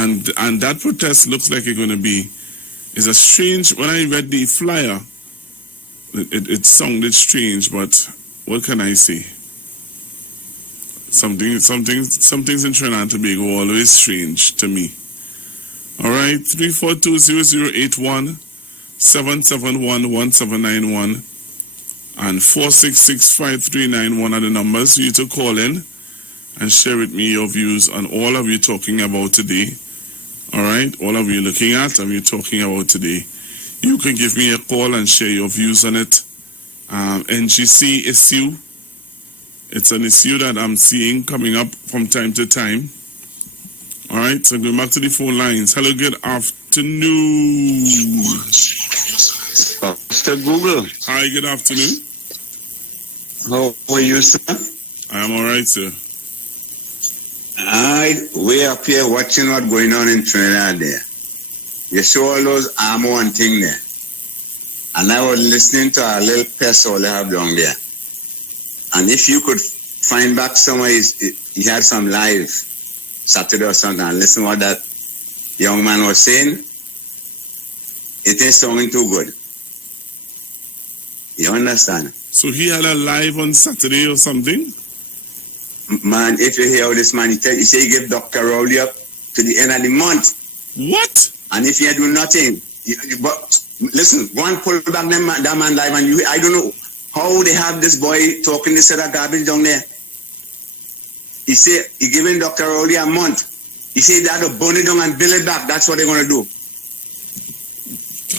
And that protest looks like it's going to be, is a strange, when I read the flyer, it sounded strange, but what can I say? Something's in Trinidad and Tobago always strange to me. All right, 342-0081, 771-1791, and 466-5391 are the numbers for you to call in and share with me your views on all of you talking about today. All right, all of you looking at and you talking about today. You can give me a call and share your views on it. NGC issue. It's an issue that I'm seeing coming up from time to time. All right, so going back to the phone lines. Hello, good afternoon. Mr. Google. Hi, good afternoon. How are you, sir? I am all right, sir. Way up here watching what's going on in Trinidad there. You saw all those armor and thing there. And I was listening to a little pest all they have down there. And if you could find back somewhere, he had some live Saturday or something, and listen what that young man was saying, it ain't sounding too good. You understand? So he had a live on Saturday or something? Man, if you hear how this man, he say he gave Dr. Rowley up to the end of the month. What? And if you do nothing, but listen, go and pull back that man live, and I don't know how they have this boy talking this other garbage down there. He say he giving Dr. Rowley a month. He say they have to burn it down and build it back. That's what they're gonna do.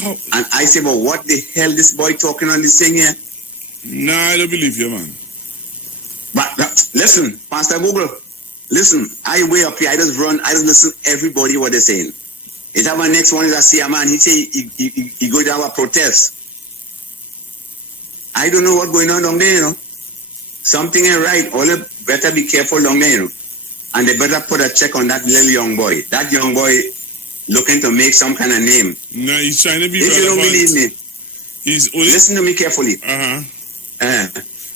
Oh. And I say, but what the hell this boy talking on this thing here? Nah, I don't believe you, man. But listen, Pastor Google, listen, I way up here, I just listen everybody what they're saying. It have a next one is a see a man, he say he go to have a protest. I don't know what's going on down there, you know. Something ain't right. All you better be careful down there, you know. And they better put a check on that little young boy. That young boy looking to make some kind of name. No, he's trying to be if relevant. You don't believe me, listen to me carefully.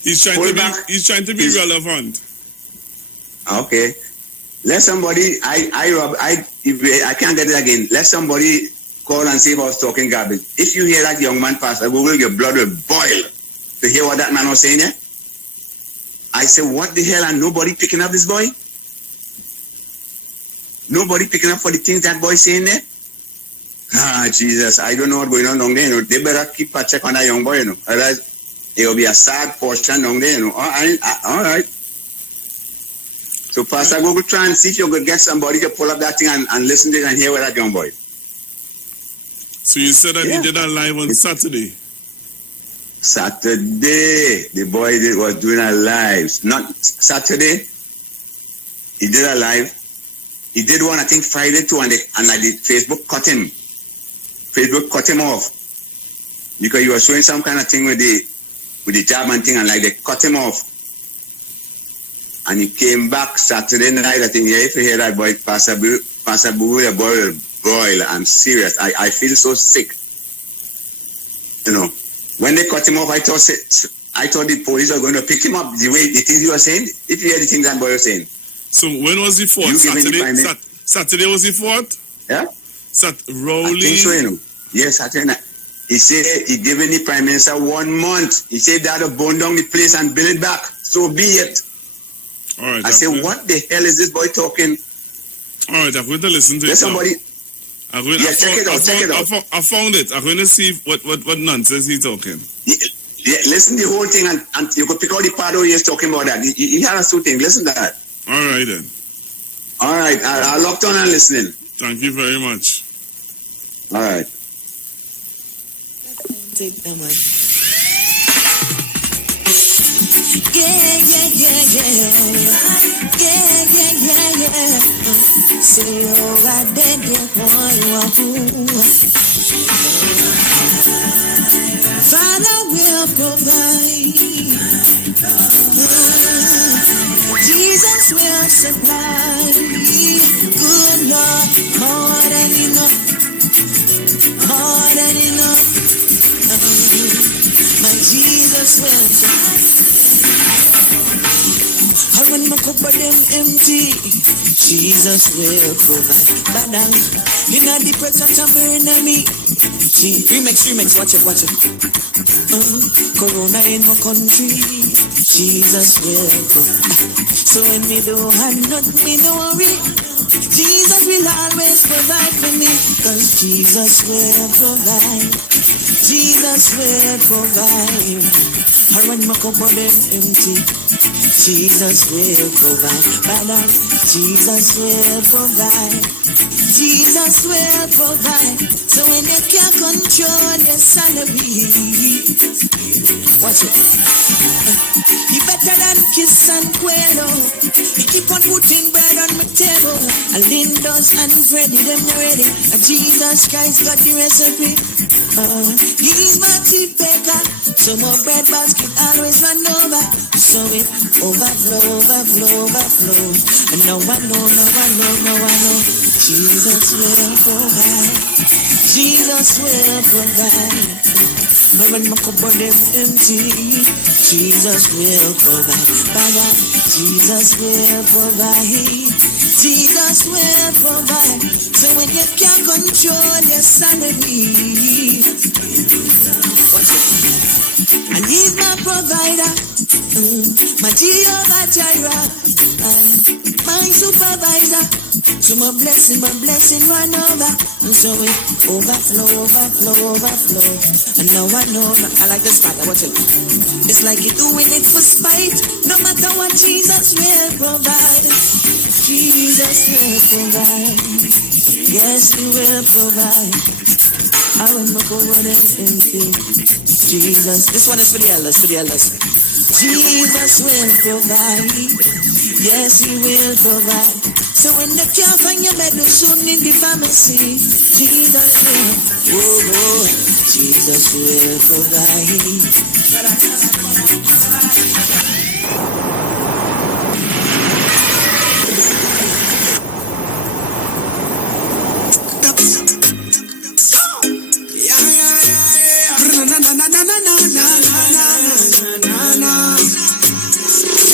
He's trying to be relevant. Okay. Let somebody, I can't get it again. Let somebody call and say if I was talking garbage. If you hear that young man pass, Google, your blood will boil to hear what that man was saying there. I said, what the hell? And nobody picking up this boy? Nobody picking up for the things that boy saying there? Ah, Jesus, I don't know what's going on down there. You know. They better keep a check on that young boy, you know. Otherwise, it will be a sad portion down there, you know. All right. So, Pastor, go try and see if you could get somebody to pull up that thing and listen to it and hear what that young boy. So you said that he did that live on Saturday? Saturday, the boy was doing a live. Not Saturday, he did a live. He did one, I think, Friday too, and like the Facebook cut him. Facebook cut him off because he was showing some kind of thing with the job and thing, and like they cut him off. And he came back Saturday night. I think, if you hear that boy, Pastor Boo, the boy will boil. I'm serious. I feel so sick. You know, when they cut him off, I thought the police were going to pick him up the things you were saying. If you hear the things that boy was saying. So when was the 4th? Saturday was the 4th? Yeah. Rowley. I think so, you know. Yes, Saturday night. He said he given the Prime Minister 1 month. He said that to burn down the place and build it back. So be it. All right. I said, what the hell is this boy talking? All right, I'm going to listen to it. Somebody. Check it out. I found it. I'm going to see what nonsense he's talking. Yeah, listen the whole thing and you could pick out the part where he's talking about that. He had a soothing. Listen to that. All right then. All right, I'll lock on and listening. Thank you very much. All right. Take that one. Yeah. So I beg you, Father will provide. Jesus will supply. Good Lord, more than enough. My Jesus will supply. my cup of them empty, Jesus will provide. Badang, in the presence of my enemy. See, remix, watch it. Corona in my country, Jesus will provide. So when me do have nothing, me no worry. Jesus will always provide for me, cause Jesus will provide. Jesus will provide. And when my cup of them empty, Jesus will provide. Father, Jesus will provide. Jesus will provide. So when you can't control your salary, watch it. He better than kiss and quail. He keep on putting bread on my table. And Lindos and Freddy, them ready. And Jesus Christ got the recipe. He's my chief baker. So my bread basket always run over. So it overflow. And now I know. Jesus will provide. Jesus will provide. But when my cup of them empty, Jesus will provide. Father, Jesus will provide. Jesus will provide. So when you can't control your salary, watch it. And he's my provider, my Jehovah Jireh, my supervisor. So my blessing run over. And so it overflow. And now I know, I like this part, watch it. It's like you're doing it for spite. No matter what, Jesus will provide. Jesus will provide. Yes, He will provide. I will not go on empty. Jesus, this one is for the elders, Jesus will provide. Yes, He will provide. So when the can't find your bed, soon in the pharmacy, Jesus will, Jesus will provide.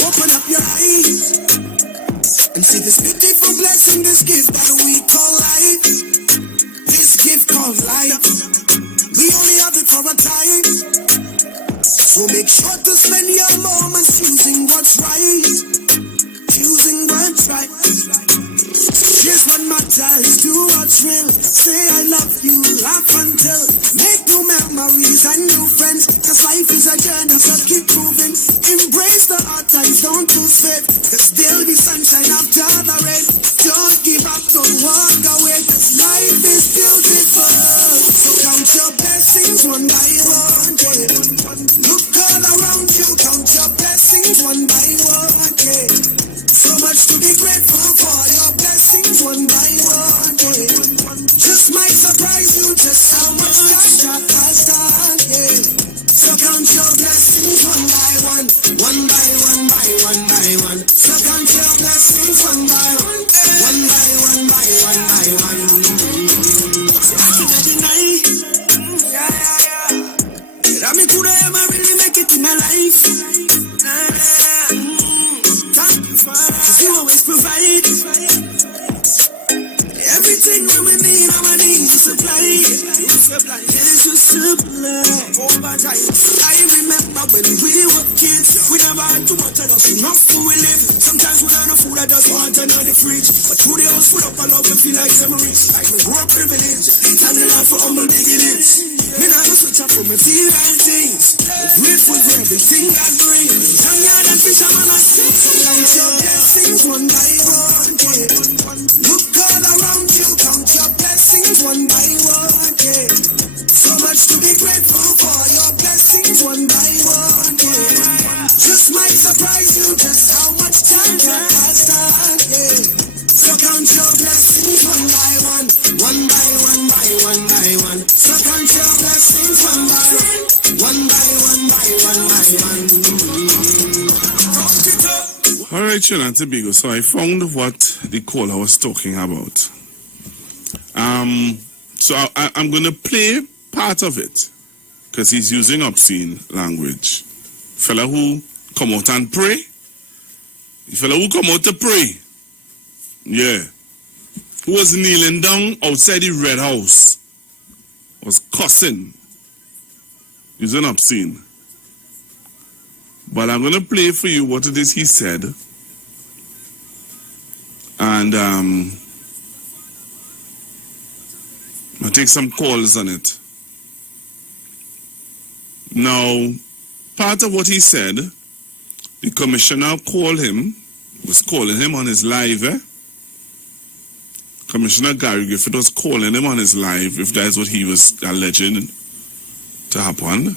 Open up your eyes and see this beautiful blessing, this gift that we call life. This gift called life, we only have it for a time. So make sure to spend your moments choosing what's right. Choosing what's right. Here's what matters, do what's real. Say I love you, laugh until. Make new memories and new friends, cause life is a journey, so keep moving. Embrace the hard times, don't lose faith. There'll be sunshine after the rain. Don't give up, don't walk away, cause life is beautiful. So count your blessings one by one, yeah. Look all around you, count your blessings one by one, yeah. So much to be grateful for, your blessings one by one, yeah. Just might surprise you just how much God has done, yeah. So count your blessings one by one, one by one by one by one. So count your blessings one by one, one by one by one by one. So I can't deny, yeah. I mean today I really make it in my life. Cause you always provide everything when we need, our needs you supply. Yes, you supply. I remember when we were kids, we never had too much of us, enough food we live. Sometimes we don't know food that does water in the fridge, but through the house full up a love we feel like them rich. Like we grow up privileged, standing out for humble beginnings. Me not go switch up from my feel and things. Grateful for everything God brings. Young yard and fisherman I sing. Count your blessings one by one, yeah. Look all around you, count your blessings one by one, yeah. So much to be grateful for, your blessings one by one, yeah. Just might surprise you just how much time God has done, yeah. So count your blessings one by one, one by one by one by one. So count your blessings one by one, one by one by one by one. All right, Trinidad Tobago. So I found what the caller was talking about. So I'm going to play part of it because he's using obscene language. Fella who come out and pray, The fellow who come out to pray. Yeah. Who was kneeling down outside the Red House. Was cussing. He's an obscene. But I'm going to play for you what it is he said. And I'll take some calls on it. Now, part of what he said, the commissioner was calling him on his live, Commissioner Gary Griffith was calling him on his live, if that is what he was alleging to happen.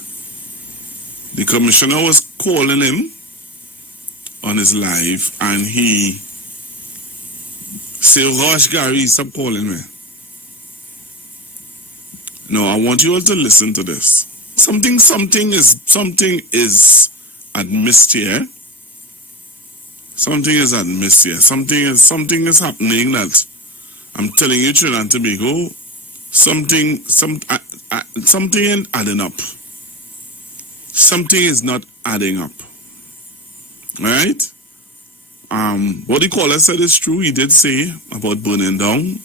The commissioner was calling him on his live, and he said, "Rush, Gary, stop calling me." Now, I want you all to listen to this. Something is admissed here. Something is admissed here. Something is happening that I'm telling you, Trinidad and Tobago, something ain't adding up. Something is not adding up. Right? What the caller said is true. He did say about burning down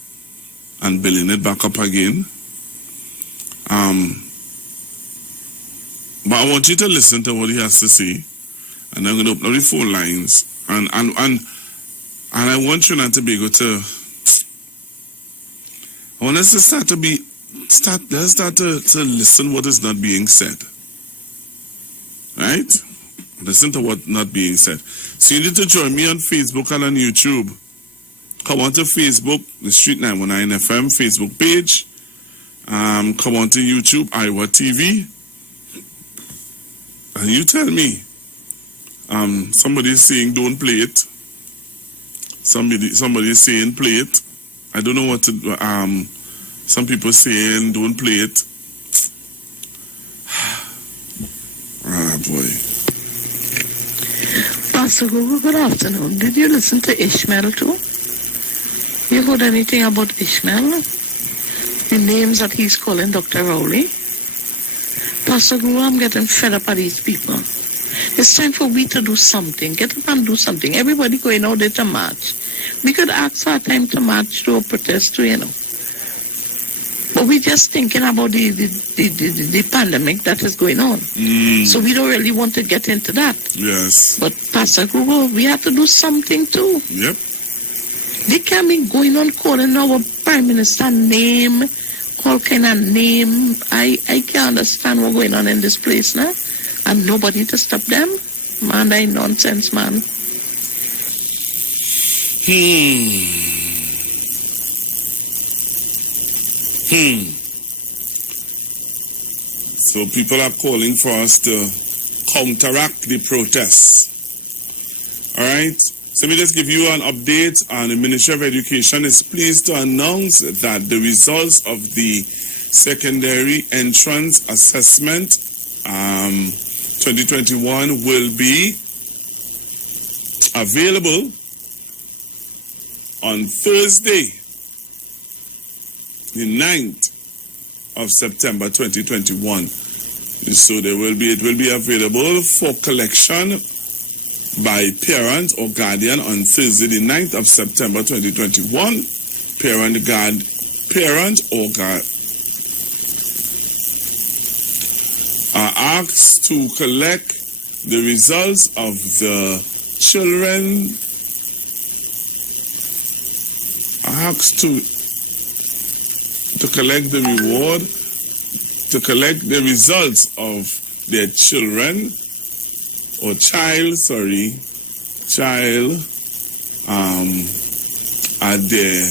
and building it back up again. But I want you to listen to what he has to say. And I'm going to open up the phone lines. And I want Trinidad and Tobago to... I want us to start to listen what is not being said. Right? Listen to what not being said. So you need to join me on Facebook and on YouTube. Come on to Facebook, the Street 919 FM Facebook page. Come on to YouTube, Iwer TV. And you tell me. Somebody is saying don't play it. Somebody is saying play it. I don't know what to do. Some people saying don't play it. Ah, boy. Pastor Google, good afternoon. Did you listen to Ishmael too? You heard anything about Ishmael? The names that he's calling Dr. Rowley? Pastor Google, I'm getting fed up at these people. It's time for we to do something. Get up and do something. Everybody going out there to march. We could ask our time to march to a protest too, But we're just thinking about the pandemic that is going on. So we don't really want to get into that. Yes. But Pastor Google, we have to do something too. Yep. They can't be going on calling our Prime Minister name, all kind of name. I can't understand what's going on in this place now. And nobody to stop them. Man, that nonsense, man. So people are calling for us to counteract the protests. All right? So let me just give you an update. And the Ministry of Education is pleased to announce that the results of the secondary entrance assessment 2021 will be available on Thursday, the 9th of September 2021. So it will be available for collection by parent or guardian on Thursday, the 9th of September 2021. Parent or guardian are asked to collect the results of the children. Asked to collect the reward, to collect the results of their children or child at their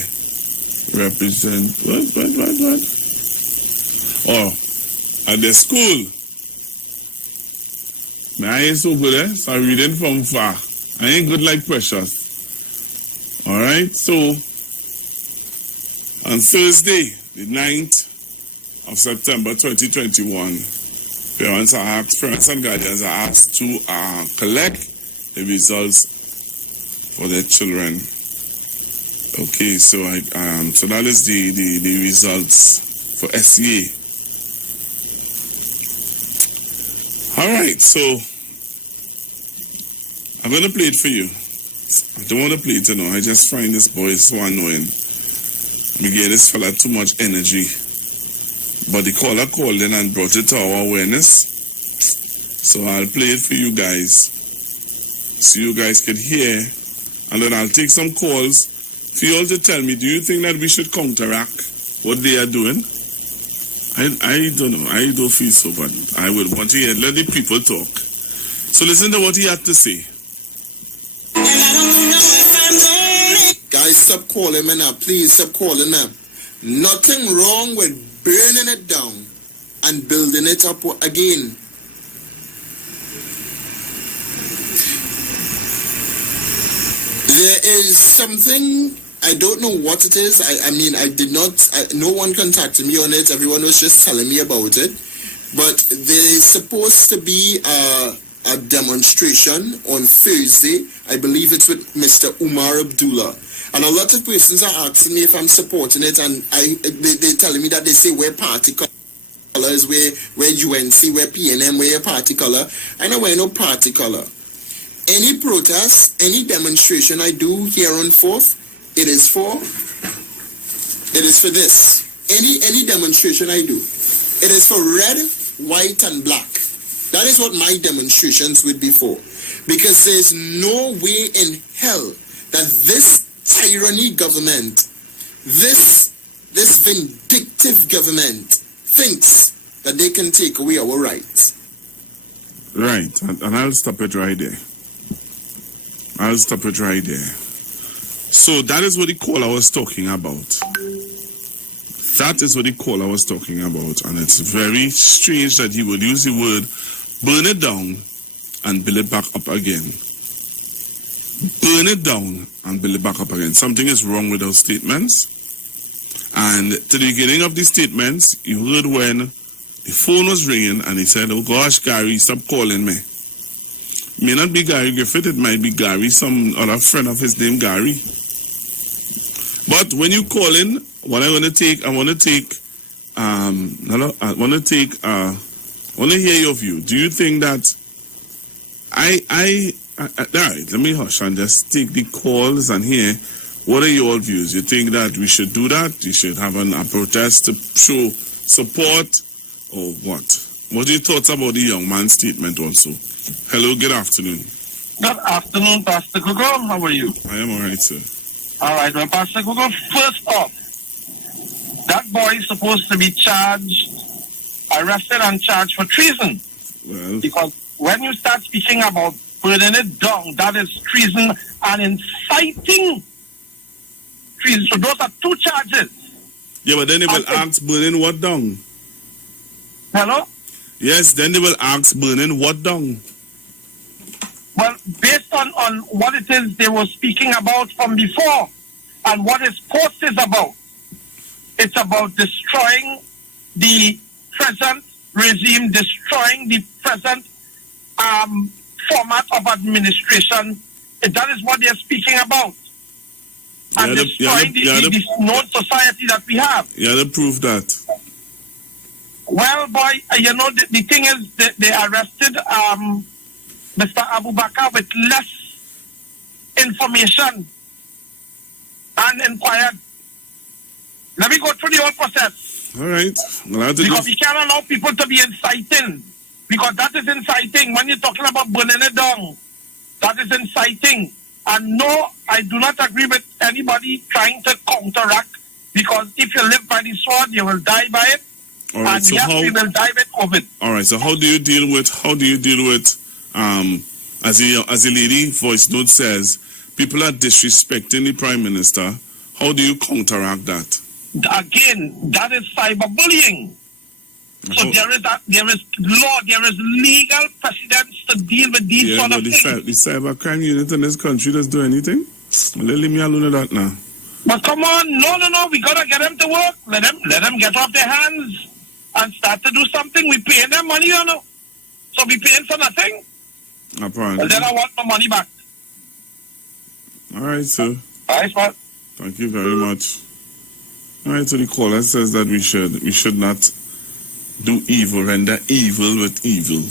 at their school. I ain't so good, so I'm reading from far. I ain't good like Precious. Alright, so on Thursday, the 9th of September 2021, parents and guardians are asked to collect the results for their children. Okay, so so that is the results for SEA. All right, so I'm going to play it for you. don't want to play it, I just find this boy so annoying. We gave this fella too much energy. But the caller called in and brought it to our awareness. So I'll play it for you guys, so you guys can hear. And then I'll take some calls for you all to tell me, do you think that we should counteract what they are doing? I don't know. I don't feel so, but I would want to hear, let the people talk. So listen to what he had to say. Guys, stop calling me now. Please stop calling now. Nothing wrong with burning it down and building it up again. There is something, I don't know what it is. I mean, no one contacted me on it. Everyone was just telling me about it. But there is supposed to be a demonstration on Thursday. I believe it's with Mr. Umar Abdullah. And a lot of persons are asking me if I'm supporting it, and they're telling me that they say we're party colors, we're UNC, we're PNM, we're party color. I know we're no party color. Any protest, any demonstration I do here on 4th, it is for this. Any demonstration I do, it is for red, white, and black. That is what my demonstrations would be for. Because there's no way in hell that this tyranny government, this vindictive government thinks that they can take away our rights. Right, and I'll stop it right there. So that is what the caller was talking about. That is what the caller was talking about. And it's very strange that he would use the word burn it down and build it back up again. Burn it down and build it back up again. Something is wrong with those statements. And to the beginning of these statements, you heard when the phone was ringing and he said, oh gosh, Gary, stop calling me. It may not be Gary Griffith, it might be Gary, some other friend of his named Gary. But when you call in, what I want to hear your view. Do you think that all right, let me hush and just take the calls and hear what are your views. You think that we should do that? You should have a protest to show support, or what? What are your thoughts about the young man's statement also? Hello, good afternoon. Good afternoon, Pastor Google. How are you? I am all right, sir. All right, well, Pastor Google, first off, that boy is supposed to be arrested and charged for treason. Well, because when you start speaking about burning it down, that is treason and inciting treason. So those are two charges. yeah, but then they will ask burning what down? Hello? Yes, then they will ask burning what down? Well, based on what it is they were speaking about from before and what his post is about, it's about destroying the present regime, destroying the present format of administration. That is what they're speaking about. And destroying the known society that we have. Yeah, they prove that. Well, boy, the thing is that they arrested Mr. Abu Bakr with less information and inquired. Let me go through the whole process. All right. Because we can't allow people to be inciting. Because that is inciting. When you're talking about burning it down, that is inciting. And no, I do not agree with anybody trying to counteract. Because if you live by the sword, you will die by it. All right, and so yes, we will die with COVID. All right. So how do you deal with as a lady voice note says, people are disrespecting the Prime Minister. How do you counteract that? Again, that is cyberbullying. So there is law, there is legal precedents to deal with these sort of things. The cybercrime unit in this country doesn't do anything. Leave me alone with that now. But come on, no, we gotta get them to work. Let them get off their hands and start to do something. We paying them money, so we paying for nothing. Apparently. Well, then I want my money back. All right, sir. All right, sir. Thank you very much. All right, so the caller says that we should not do evil, render evil with evil.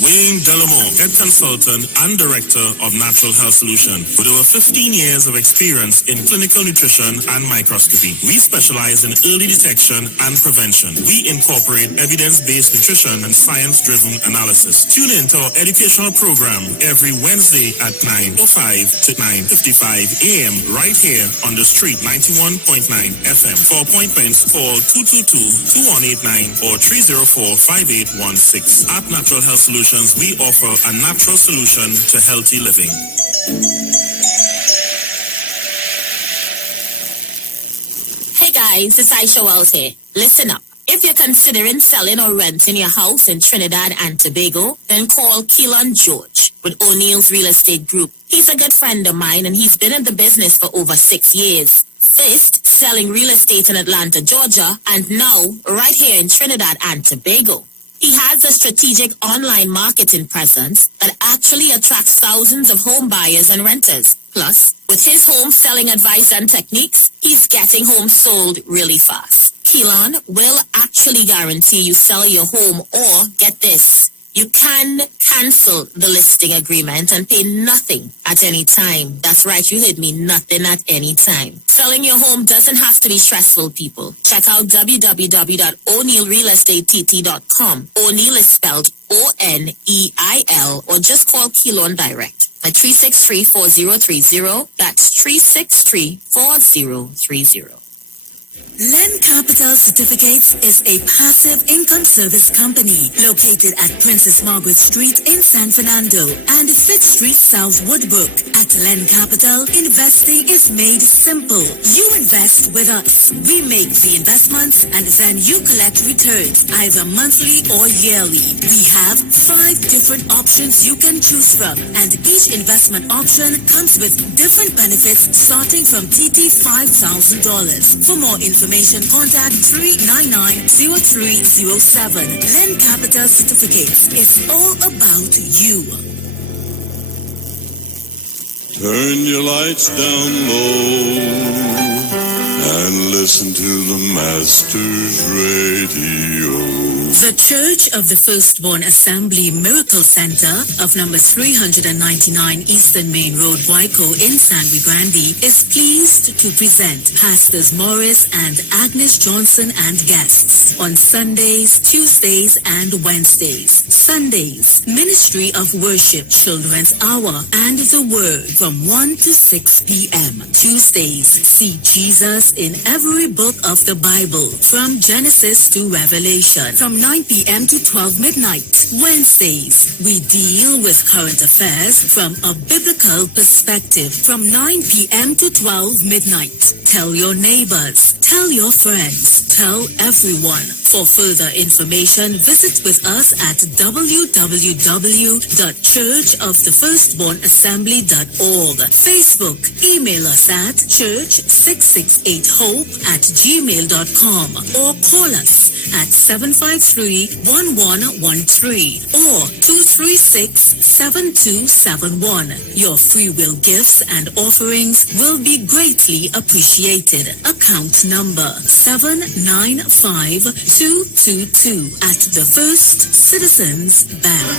Wayne Delamore, head consultant and director of Natural Health Solution, with over 15 years of experience in clinical nutrition and microscopy. We specialize in early detection and prevention. We incorporate evidence-based nutrition and science-driven analysis. Tune in to our educational program every Wednesday at 9:05 to 9:55 a.m. right here on the street, 91.9 FM. For appointments, call 222-2189 or 304-5816. At Natural Health Solutions, we offer a natural solution to healthy living. Hey guys, it's Iwer here. Listen up. If you're considering selling or renting your house in Trinidad and Tobago, then call Keelan George with O'Neill's Real Estate Group. He's a good friend of mine and he's been in the business for over 6 years. First, selling real estate in Atlanta, Georgia, and now right here in Trinidad and Tobago. He has a strategic online marketing presence that actually attracts thousands of home buyers and renters. Plus, with his home selling advice and techniques, he's getting homes sold really fast. Keelan will actually guarantee you sell your home, or get this, you can cancel the listing agreement and pay nothing at any time. That's right, you heard me, nothing at any time. Selling your home doesn't have to be stressful, people. Check out www.o'neillrealestatet.com. O'Neill is spelled O-N-E-I-L, or just call Keelan direct at 363-4030. That's 363-4030. Len Capital Certificates is a passive income service company located at Princess Margaret Street in San Fernando and 6th Street South Woodbrook. At Len Capital, investing is made simple. You invest with us. We make the investments and then you collect returns either monthly or yearly. We have 5 different options you can choose from, and each investment option comes with different benefits starting from TT $5,000. For more information, contact 399-0307. Len Capital Certificates. It's all about you. Turn your lights down low and listen to the Master's Radio. The Church of the Firstborn Assembly Miracle Center of number 399 Eastern Main Road, Waiko in San Grande is pleased to present Pastors Morris and Agnes Johnson and guests on Sundays, Tuesdays, and Wednesdays. Sundays, Ministry of Worship, Children's Hour, and the Word from 1 to 6 p.m. Tuesdays, see Jesus in every book of the Bible from Genesis to Revelation from 9 p.m. to 12 midnight. Wednesdays, we deal with current affairs from a biblical perspective from 9 p.m. to 12 midnight. Tell your neighbors, tell your friends, tell everyone. For further information, visit with us at www.churchofthefirstbornassembly.org. Facebook, email us at church668hope@gmail.com or call us at 753-1113 or 236-7271. Your free will gifts and offerings will be greatly appreciated. Account number 795222 at the First Citizens Bank.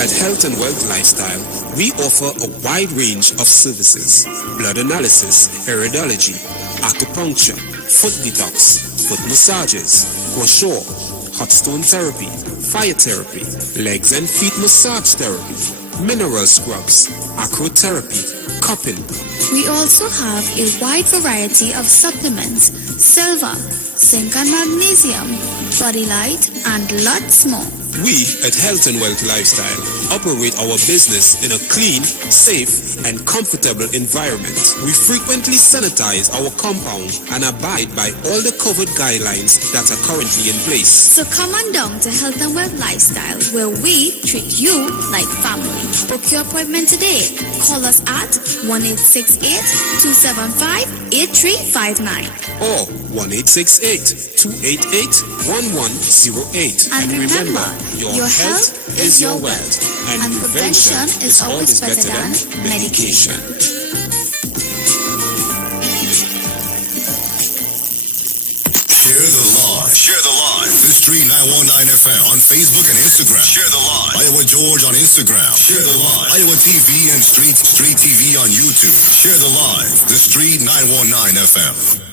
At Health and Wealth Lifestyle, we offer a wide range of services: blood analysis, iridology, acupuncture, foot detox, foot massages, gua sha, hot stone therapy, fire therapy, legs and feet massage therapy, mineral scrubs, acrotherapy, cupping. We also have a wide variety of supplements: silver, zinc and magnesium, body light, and lots more. We at Health and Wealth Lifestyle operate our business in a clean, safe, and comfortable environment. We frequently sanitize our compound and abide by all the COVID guidelines that are currently in place. So come on down to Health and Wealth Lifestyle, where we treat you like family. Book your appointment today. Call us at 1-868-275-8359 or 1-868-288-1108. And remember, your health is your wealth, and prevention is always better than medication. Share the law. Share the live. The Street 919 FM on Facebook and Instagram. Share the live. Iowa George on Instagram. Share the live. Iowa TV and Street TV on YouTube. Share the live. The Street 919 FM.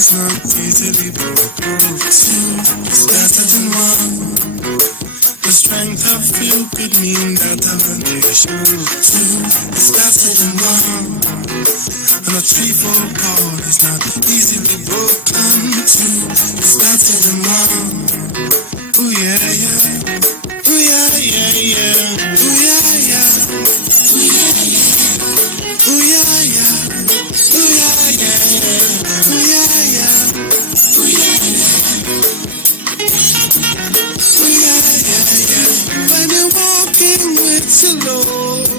It's not easily broken. It's better than one. The strength of few could mean that of a nation. Two, it's better than one. And a 3-4 chord is not easily broken. Two, it's better than one. Ooh yeah, yeah. Ooh yeah, yeah, yeah. Ooh yeah, yeah. Ooh yeah, yeah. Ooh yeah, yeah. Ooh yeah, yeah, yeah. Ooh yeah, yeah. Ooh yeah, yeah. Ooh yeah, yeah, yeah. When you're walking with your Lord,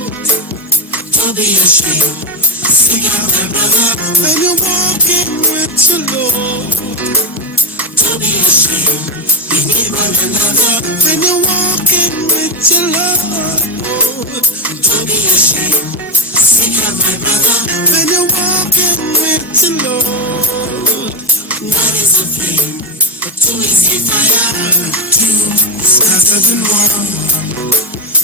don't be ashamed. Sing out, my brother. When you're walking with your Lord, don't be ashamed. We need one another. When you're walking with your Lord, don't be ashamed. Sing out, my brother. When you're walking with the Lord, one is a flame, but two is a fire. Two is better than one.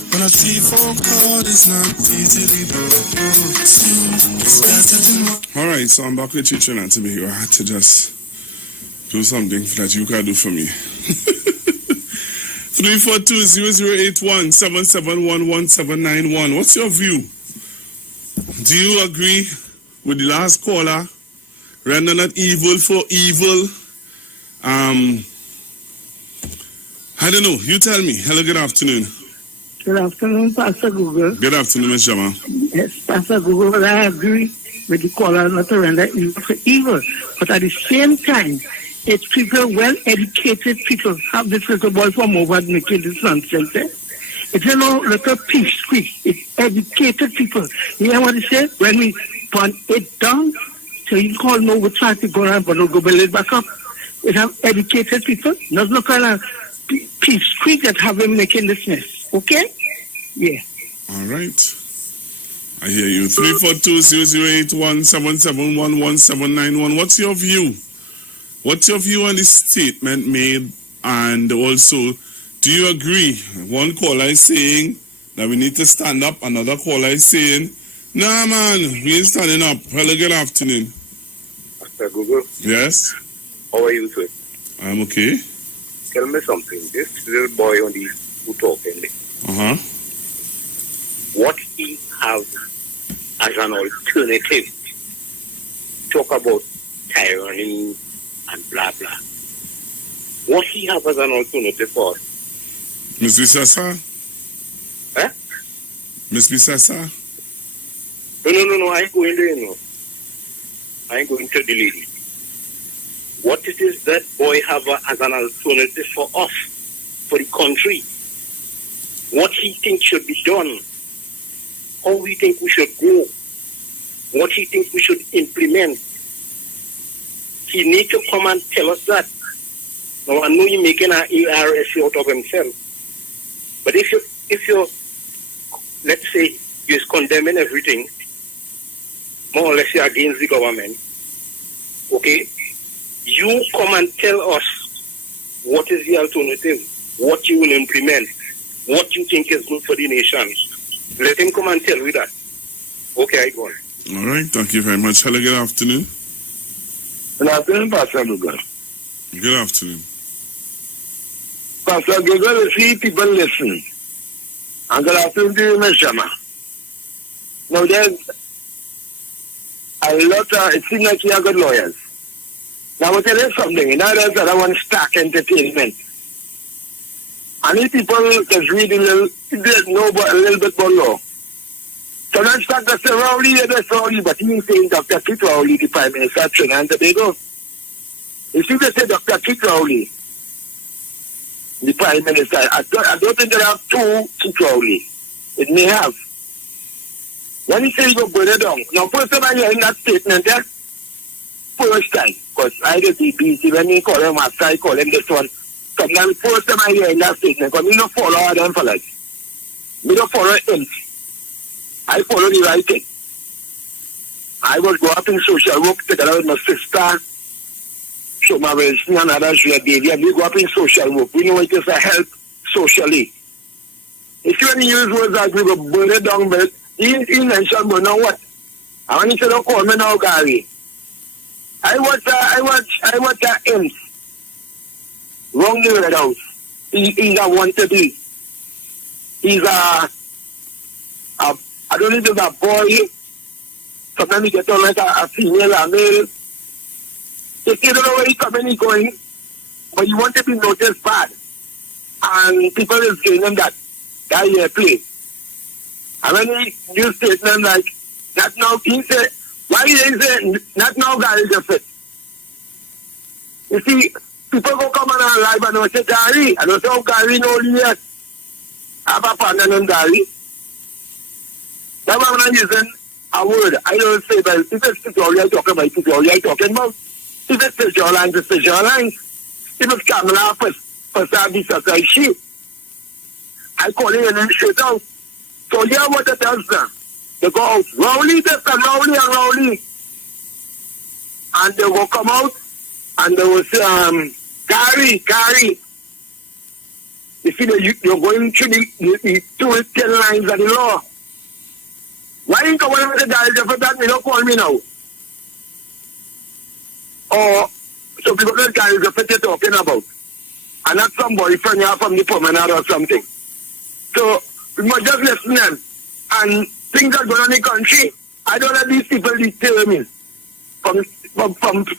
When a 3-4 chord is not easily broken. Two is better than one. All right, so I'm back with you, Trinidad, to be here. I had to just do something that you can do for me. 342-0081-771-1791. What's your view? Do you agree with the last caller? Render not evil for evil. I don't know. You tell me. Hello, good afternoon. Good afternoon, Pastor Google. Good afternoon, Ms. Jama. Yes, Pastor Google, I agree with the caller not to render evil for evil. But at the same time, it's people, well-educated people, have this little boy from over making this nonsense. It's a little peace squeak. It's educated people. You know what he said? When we put it down, so you call no, we try to go around, but no go build it back up. We have educated people, not no kind of peace squeak that have him making this mess. Okay? Yeah. All right. I hear you. 342-0081-771-1791. What's your view? What's your view on this statement made? And also, do you agree? One caller is saying that we need to stand up. Another caller is saying, nah, man, we ain't standing up. Hello, good afternoon. Mr. Google? Yes? How are you, sir? I'm okay. Tell me something. This little boy on the who talking there. Uh-huh. What he have as an alternative, talk about tyranny and blah, blah. What he have as an alternative for us Miss Bisasa? Eh? Miss Bisasa? No, I ain't going there, no. I ain't going to the lady. What it is that boy have as an alternative for us, for the country, what he thinks should be done, how we think we should go, what he thinks we should implement. He needs to come and tell us that. Now I know you're making an ARS out of himself, but if you let's say you're condemning everything, more or less you're against the government, okay? You come and tell us what is the alternative, what you will implement, what you think is good for the nation. Let him come and tell me that. Okay, I go on. All right, thank you very much. Hello, good afternoon. Good afternoon, Pastor Lugan. Good afternoon. Pastor, you're going to see people listen. And good afternoon to you, Ms. Shama. Now, there's a lot of, it seems like you are good lawyers. Now, I will tell you something. In other words, I want stack entertainment. And if people just read a little bit about law. Sometimes Dr. Rowley, that's Rowley, but he ain't saying Dr. Kit Rowley, the Prime Minister of Trinidad and Tobago. You see, they say Dr. Kit Rowley, the Prime Minister. I don't think they have two Kit Rowley. It may have. When he say he go burn it down. Now, first time I hear in that statement there, first time, because I get busy when he call him master, I call him this one. Sometimes first time I hear in that statement, because me don't follow all them fellas. Me don't follow him. I follow the right thing. I was go up in social work together with my sister, so my Wilson and others were baby, and we go up in social work. We know it is a help socially. If you want to use words like we go burn it down, but he mentioned, but now what? I want you to don't call me now, Gary. I watch that Imps. Wrong the Red House. He's a wanted be. He's a I don't know if it's a boy. Sometimes he gets on like a female or male. If you don't know where he's coming, he's going. But you want to be noticed bad. And people is giving that year play. And when he use statement like, not now, he said, why he say, not now, Gary, the fit. You see, people go come on our live and they say, Gary, I don't say, oh, Gary, no, yet. I have a partner named Gary. That's why I'm not using a word. I don't say, but if it's tutorial, I'm talking about tutorial, I'm talking about. If it's special lines, it's special lines. If it's camera, for service, as she. I call it and then straight out. So hear what it does now. They go out, Rowley this and Rowley and Rowley. And they will come out and they will say, Gary. You see, you're going through the 210 lines of the law. Why ain't come on with the guys for that? Me don't call me now. Or, so people that guys are what you're talking about. And not some boyfriend you from the promenade or something. So, we must just listen them. And things are going on in the country. I don't let these people detail me. From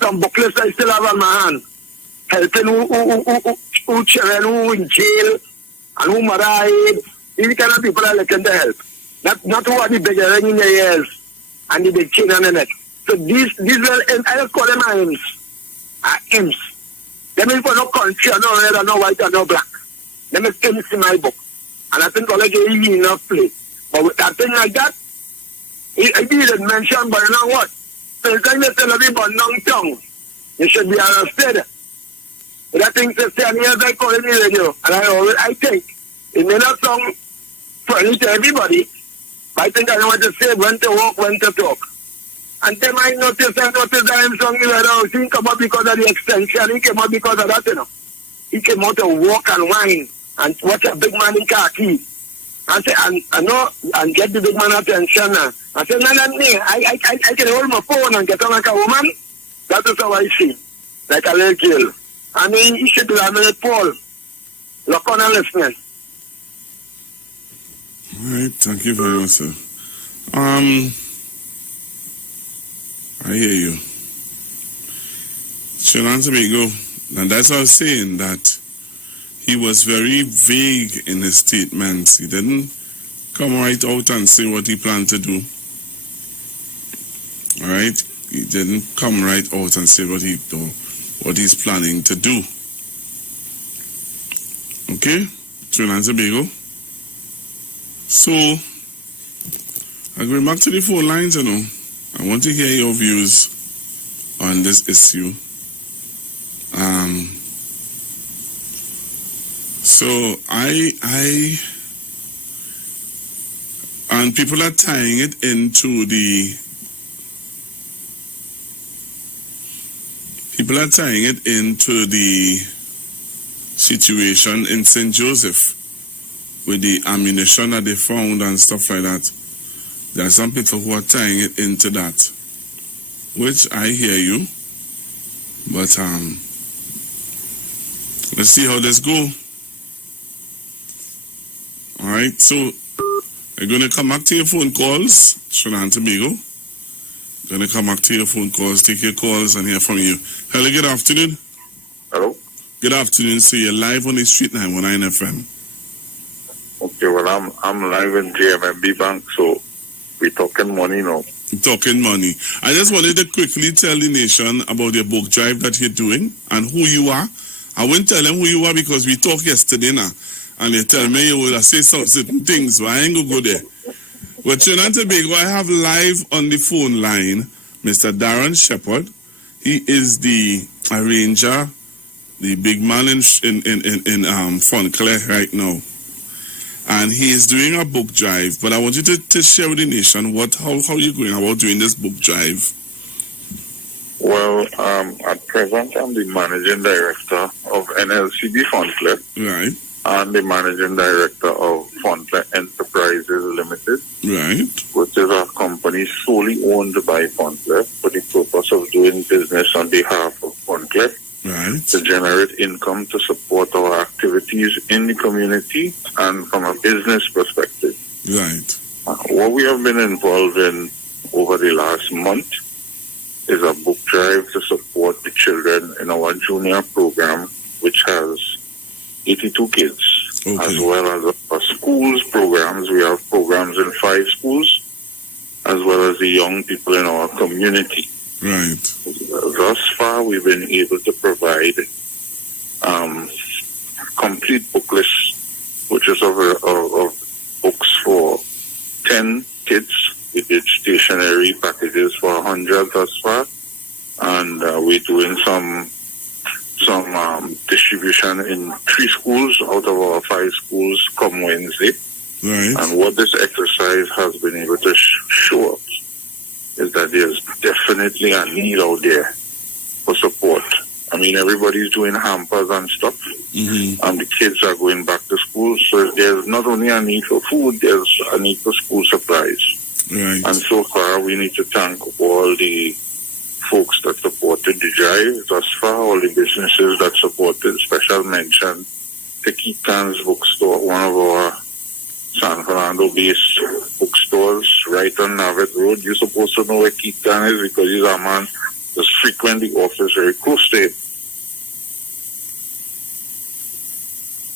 some booklets I still have on my hand. Helping who children, who in jail, and who married. These kind of people are looking to help. Not who are the big ring in their ears and the big chain on the neck. So these I just call them imps. Them people no country, no red, no white, no black. Them is imps in my book. And I think I'll give you enough play. But with that thing like that, I didn't mention, but you know what? So the time you tell everybody long tongue, you should be arrested. But that thing says 10 years I call it in the radio. And I think it may not sound friendly to everybody, but I think I know what to say, when to walk, when to talk. And they might notice that I'm song in the house. He came out because of the extension. He came out because of that, you know. He came out to walk and whine and watch a big man in khaki. And say, and get the big man attention. I said, no, I can hold my phone and get on like a woman. That is how I see. Like a little girl. I mean, he should be a minute, Paul. Look on and listen. All right, thank you very much, sir. I hear you. Trinidad and Tobago, and that's what I was saying, that he was very vague in his statements. He didn't come right out and say what he planned to do. All right? He didn't come right out and say what he's planning to do. Okay? Trinidad and Tobago. So, I'm going back to the phone lines, I want to hear your views on this issue. So and people are tying it into the situation in St. Joseph with the ammunition that they found and stuff like that. There are some people who are tying it into that, which I hear you, but let's see how this go. All right, so we're going to come back to your phone calls, Trinidad and Tobago. Going to come back to your phone calls, take your calls and hear from you. Hello, good afternoon. Hello. Good afternoon. So you're live on the Street 919 FM. Okay, well, I'm live in JMMB Bank, so we're talking money now. Talking money. I just wanted to quickly tell the nation about your book drive that you're doing and who you are. I won't tell them who you are because we talked yesterday now. And they tell me you will say some certain things, but I ain't gonna go there. But Trinidad and Tobago, I have live on the phone line Mr. Darren Shepherd. He is the arranger, the big man in Fonclair right now. And he is doing a book drive. But I want you to share with the nation how you're going about doing this book drive. Well, at present, I'm the managing director of NLCB Fonclair. Right. And the managing director of Fonclair Enterprises Limited. Right. Which is a company solely owned by Fonclair for the purpose of doing business on behalf of Fonclair. Right. To generate income to support our activities in the community and from a business perspective. Right. What we have been involved in over the last month is a book drive to support the children in our junior program, which has 82 kids, as well as our schools programs. We have programs in 5 schools, as well as the young people in our community. Right. Thus far, we've been able to provide complete book lists, which is of books for 10 kids. We did stationery packages for 100 thus far, and we're doing some distribution in 3 schools out of our 5 schools come Wednesday. Right. And what this exercise has been able to show us is that there's definitely a need out there for support. I mean, everybody's doing hampers and stuff, and the kids are going back to school. So there's not only a need for food, there's a need for school supplies. Right. And so far, we need to thank all the folks that supported the drive thus far, all the businesses that supported. Special mention to Keith Khan's bookstore, one of our San Fernando-based bookstores right on Navet Road. You're supposed to know where Keith Khan is because he's a man that's frequently offers very close to him.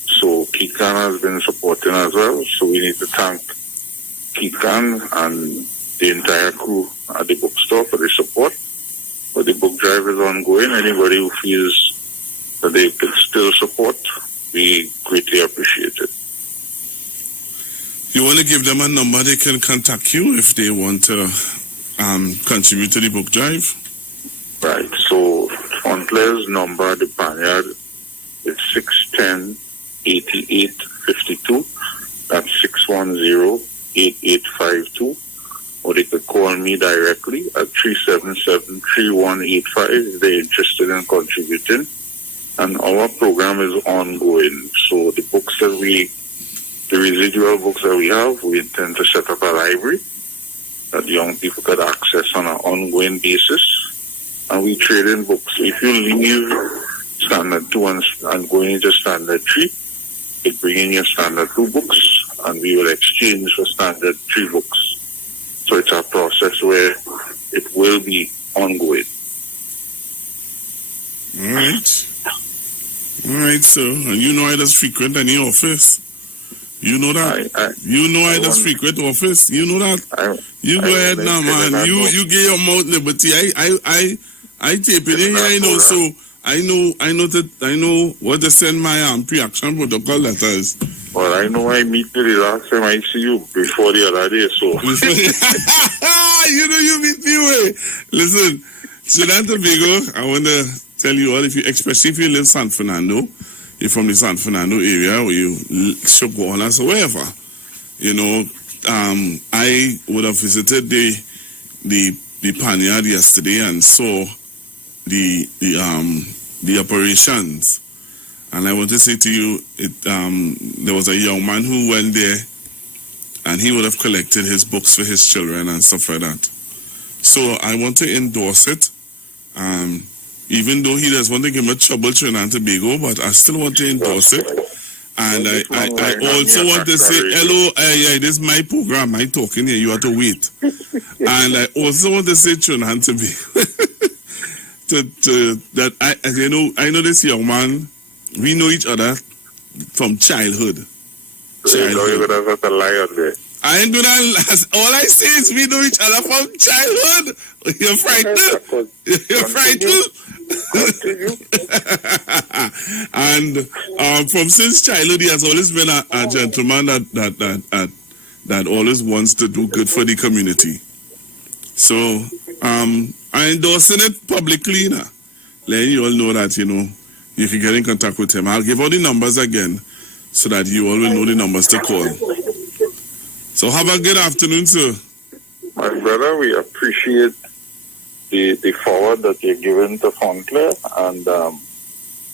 So Keith Khan has been supporting as well. So we need to thank Keith Khan and the entire crew at the bookstore for the support. But the book drive is ongoing. Anybody who feels that they can still support, we greatly appreciate it. You want to give them a number they can contact you if they want to contribute to the book drive? Right. So Fonclair's number, the panyard, is 610-8852. That's 610-8852. Or they could call me directly at 377-3185 if they're interested in contributing. And our program is ongoing. So the books that the residual books that we have, we intend to set up a library that young people could access on an ongoing basis. And we trade in books. If you leave Standard 2 and go into Standard 3, you bring in your Standard 2 books, and we will exchange for Standard 3 books. So it's a process where it will be ongoing. All right. All right, sir. And you know I just frequent any office. You know that. I just frequent office. You know that. You go ahead now, man. You get your mouth liberty. I tape it in here. I know. So I know what to send my pre-action protocol letters. Well, I know I meet you the last time I see you before the other day. So you know you meet me way. Listen, Trinidad and Tobago. I want to tell you all, especially if you live in San Fernando. You're from the San Fernando area, or you should go on as wherever. You know, I would have visited the Panyard yesterday and saw the operations. And I want to say to you, there was a young man who went there, and he would have collected his books for his children and stuff like that. So I want to endorse it. Even though he doesn't want to give me trouble, Trinidad and Tobago, but I still want to endorse it. And I also want to say, hello, this is my program. I'm talking here. You have to wait. And I also want to say, Trinidad and Tobago, that I know this young man. We know each other from childhood. you're going to have to lie on there. I ain't doing that. All I say is we know each other from childhood. You're frightened. You're frightened. And from since childhood, he has always been a gentleman that always wants to do good for the community. So I'm endorsing it publicly now, letting you all know that you can get in contact with him. I'll give all the numbers again so that you all will know the numbers to call. So have a good afternoon, sir. My brother, we appreciate the forward that you're giving to Fontclair and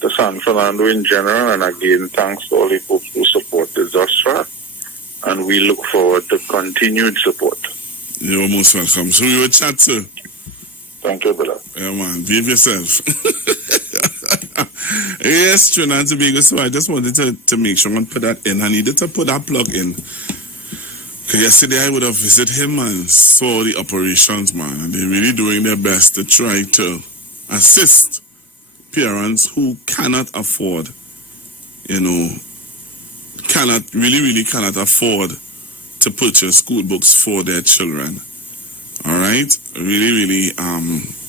to San Fernando in general. And again, thanks to all the folks who support this thus far. And we look forward to continued support. You're most welcome. So we will chat, sir. Thank you, brother. Yeah, man. Behave yourself. Yes, Trinidad and Tobago. So I just wanted to make sure and put that in. I needed to put that plug in. Yesterday I would have visited him and saw the operations, man, and they're really doing their best to try to assist parents who cannot afford, cannot afford to purchase school books for their children. All right, really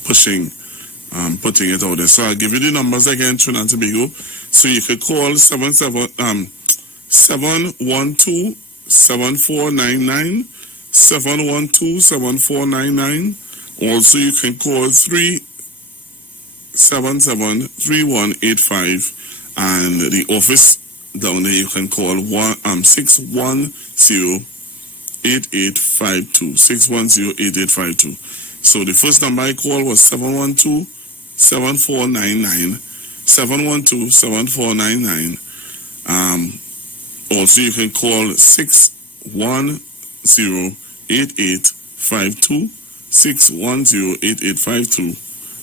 putting it out there. So I'll give you the numbers again, Trinidad and Tobago. So you could call 712 7499 712-7499. Also, you can call 377-3185, and the office down there you can call 610-8852. 610-8852. So the first number I called was 712-7499. 712-7499. Also, you can call 610-8852, 610-8852,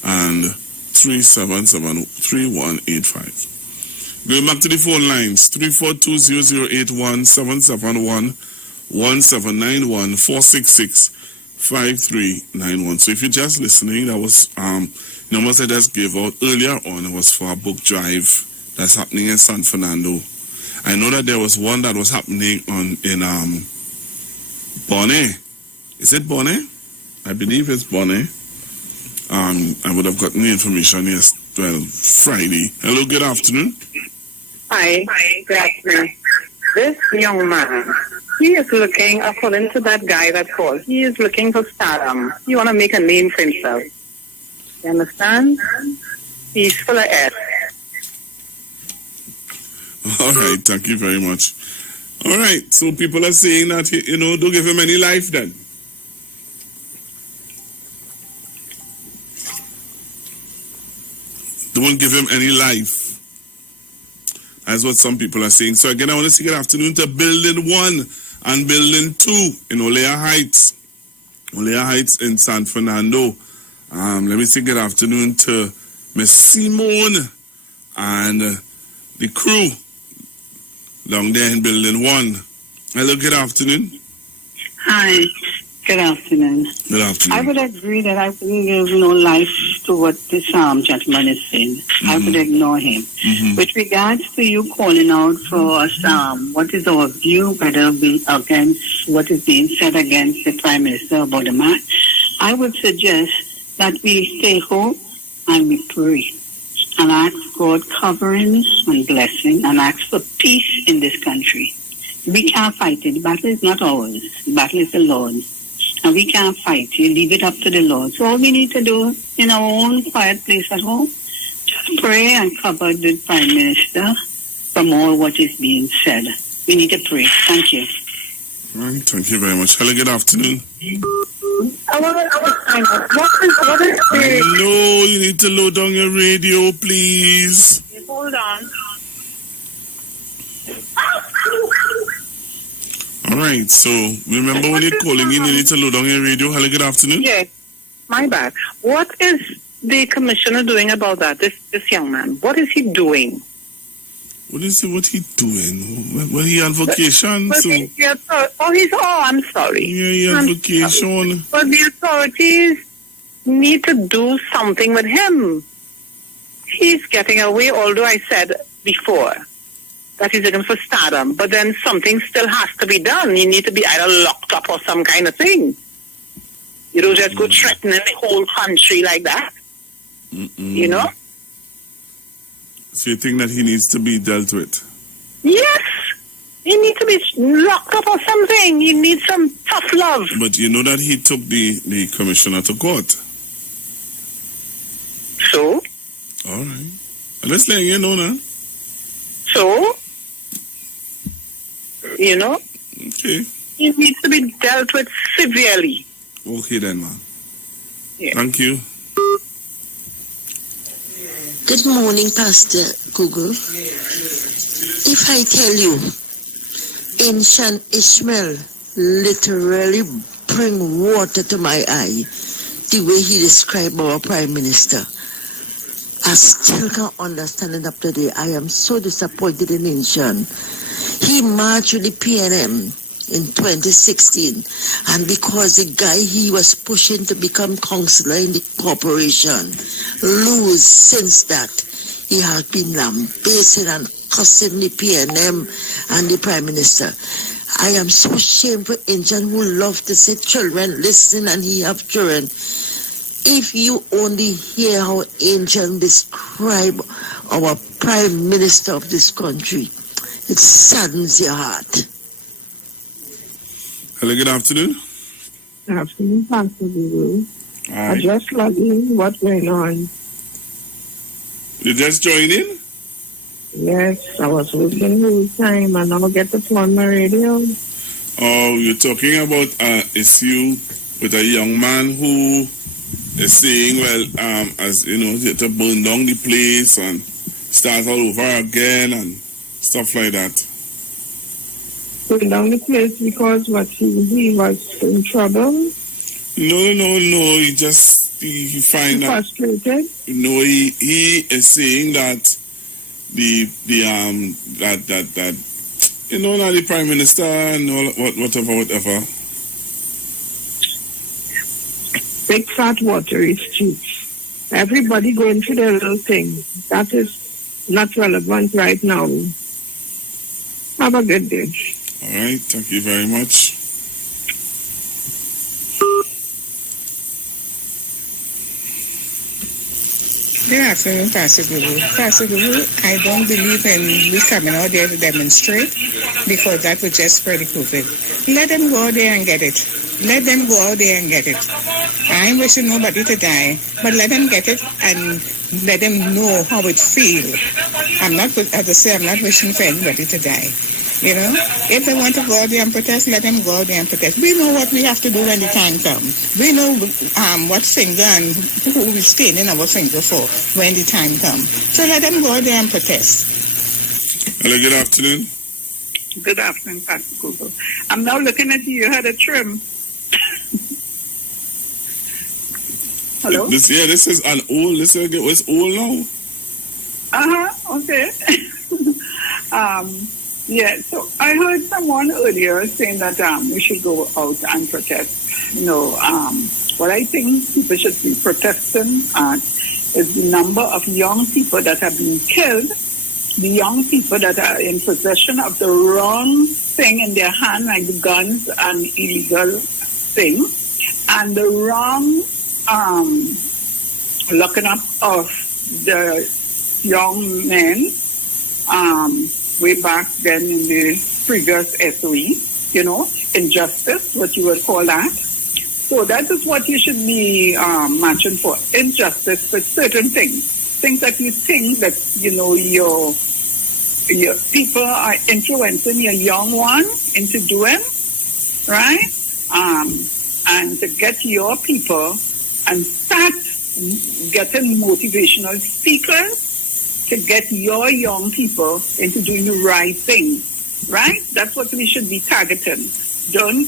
and 377-3185. Going back to the phone lines, 342-0081, 771-1791-466-5391. So if you're just listening, that was numbers I just gave out earlier on. It was for a book drive that's happening in San Fernando. I know that there was one that was happening in Bonnet. Is it Bonnet? I believe it's Bonnet. I would have gotten the information Friday. Hello, good afternoon. Hi, good afternoon. This young man, he is looking, according to that guy that called, he is looking for stardom. He want to make a name for himself. You understand? He's full of air. All right, thank you very much. All right, so people are saying that, don't give him any life then. Don't give him any life. That's what some people are saying. So again, I want to say good afternoon to Building 1 and Building 2 in Olea Heights. Olea Heights in San Fernando. Let me say good afternoon to Miss Simone and the crew down there in Building 1. Hello, good afternoon. Hi. Good afternoon. Good afternoon. I would agree that I wouldn't give no life to what this gentleman is saying. I would ignore him. With regards to you calling out for us, what is our view, whether we against what is being said against the Prime Minister about the man, I would suggest that we stay home and we pray and ask God covering and blessing and ask for peace in this country. We can't fight it. The battle is not ours. The battle is the Lord's. And we can't fight. You leave it up to the Lord. So all we need to do in our own quiet place at home, just pray and cover the Prime Minister from all what is being said. We need to pray. Thank you. Right, thank you very much. Hello, good afternoon. I want to find out what is the... No, you need to load down your radio, please. Hold on. All right, so remember when you're calling in, you need to load on your radio. Hello, good afternoon. Yes, my bad. What is the commissioner doing about that, this young man? What is he doing? What is he doing? Well, he on vacation, so... I'm sorry. Yeah, he on vacation. But the authorities need to do something with him. He's getting away, although I said before that he's looking for stardom, but then something still has to be done. You need to be either locked up or some kind of thing. You don't just go threatening the whole country like that. You know? So you think that he needs to be dealt with? Yes. He needs to be locked up or something. He needs some tough love. But you know that he took the commissioner to court. So? All right. Let's let you know now. So? You know? Okay. He needs to be dealt with severely. Okay then, man. Yeah. Thank you. Good morning, Pastor Google. If I tell you, ancient Ishmael literally bring water to my eye, the way he described our Prime Minister, I still can't understand it up to today. I am so disappointed in Ancient. He marched with the PNM in 2016, and because the guy he was pushing to become councillor in the corporation lose since that, he has been lambasting and cussing the PNM and the Prime Minister. I am so ashamed for Ancient who love to say children listen and he have children. If you only hear how Ancient describe our Prime Minister of this country, it saddens your heart. Hello, good afternoon. Good afternoon, Pastor Guru. Right. I just logged in. What's going on? You just joined in? Yes, I was listening the whole time and now I get to turn my radio. Oh, you're talking about an issue with a young man who is saying, well, as you know, to burn down the place and start all over again and stuff like that. Burn down the place because what he was in trouble? No. He find that frustrated. No, he is saying that that you know, now the Prime Minister and all whatever. Big fat water is cheap. Everybody going through their little thing. That is not relevant right now. Have a good day. All right, thank you very much. Good afternoon, Pastor Guru. Pastor Guru, I don't believe in we coming out there to demonstrate because that would just spread the COVID. Let them go out there and get it. Let them go out there and get it. I ain't wishing nobody to die, but let them get it and let them know how it feels. I'm not wishing for anybody to die. You know, if they want to go out there and protest, let them go out there and protest. We know what we have to do when the time comes. We know what finger and who we stain in our finger for when the time comes. So let them go out there and protest. Hello, good afternoon. Good afternoon, Pastor Google. I'm now looking at you. You had a trim. Hello? This is an old, it's old now. Okay. Yeah, so I heard someone earlier saying that we should go out and protest. What I think people should be protesting at is the number of young people that have been killed, the young people that are in possession of the wrong thing in their hand, like the guns and illegal thing, and the wrong locking up of the young men way back then in the previous SOE, injustice, what you would call that. So that is what you should be matching for, injustice for certain things that you think that, your people are influencing your young one into doing, right? And to get your people and start getting motivational speakers to get your young people into doing the right thing, right? That's what we should be targeting. Don't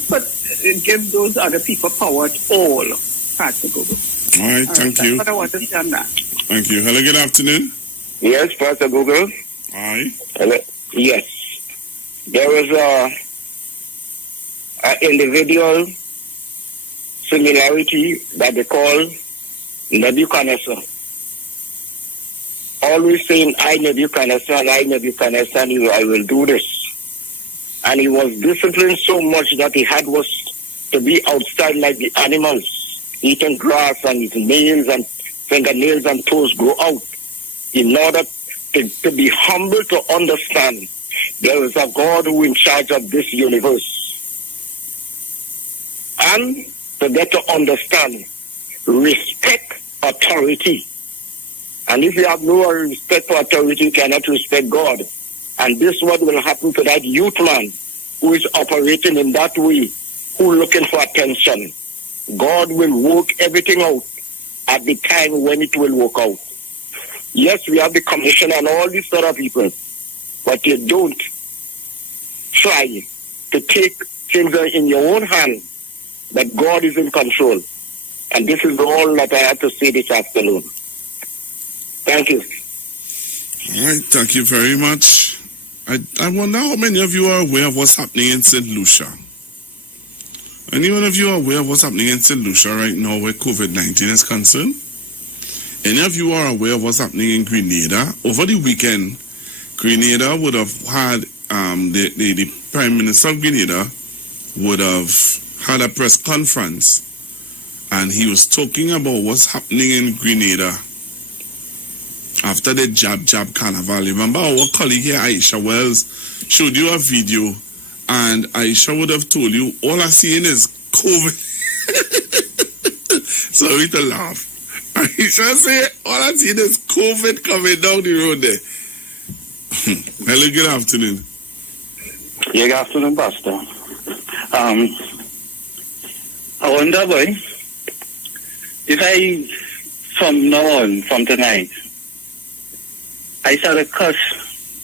give those other people power at all, Pastor Google. All right, thank you. That's what I want to say on that. Thank you. Hello, good afternoon. Yes, Pastor Google. Hi. Hello. Yes. There was a individual similarity that they call Nebuchadnezzar. Always saying, I Nebuchadnezzar, I will do this. And he was disciplined so much that he had was to be outside like the animals, eating grass, and his nails and fingernails and toes grow out, in order to be humble, to understand there is a God who is in charge of this universe. And to get to understand, respect authority. And if you have no respect for authority, you cannot respect God. And this is what will happen to that youth man who is operating in that way, who is looking for attention. God will work everything out at the time when it will work out. Yes, we have the commission and all these other people, but you don't try to take things in your own hand, that God is in control. And this is all that I have to say this afternoon. Thank you. All right, thank you very much. I wonder how many of you are aware of what's happening in St. Lucia. Any one of you are aware of what's happening in St. Lucia right now where COVID-19 is concerned? Any of you are aware of what's happening in Grenada? Over the weekend, Grenada would have had, the Prime Minister of Grenada would have had a press conference, and he was talking about what's happening in Grenada after the Jab Carnival. Remember our colleague here, Aisha Wells, showed you a video, and Aisha would have told you, all I'm seeing is COVID. Sorry to laugh. Aisha said, all I'm seeing is COVID coming down the road there. Hello, good afternoon. Yeah, good afternoon, Pastor. I wonder, boy, if I, from now on, from tonight, I start to cuss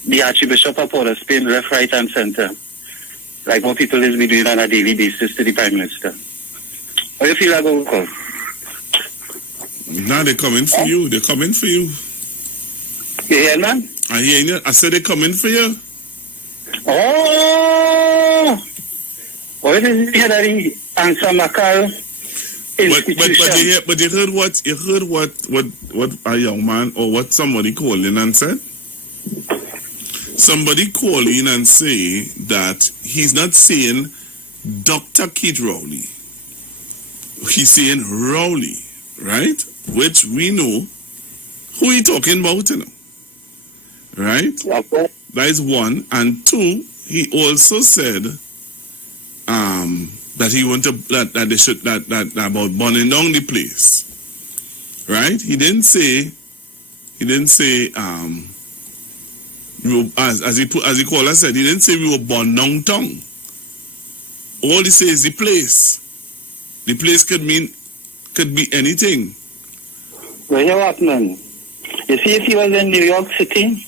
the Archbishop of Port of Spain left, right, and center, like what people is be doing on a daily basis to the Prime Minister. How you feel about it? Now they're coming for you. They're coming for you. You hear, man? I hear you. I said they're coming for you. Oh! What is it that he answer Makal? But you heard what a young man or what somebody called in and said? Somebody called in and say that he's not saying Dr. Keith Rowley. He's saying Rowley, right? Which we know who he talking about, you know. Right? Okay. That is one. And two, he also said that he wanted that they should that about burning down the place. Right? He didn't say as he called us said, he didn't say we were burn down town. All he says is the place. The place could be anything. Well, you know what, man? You see, if he was in New York City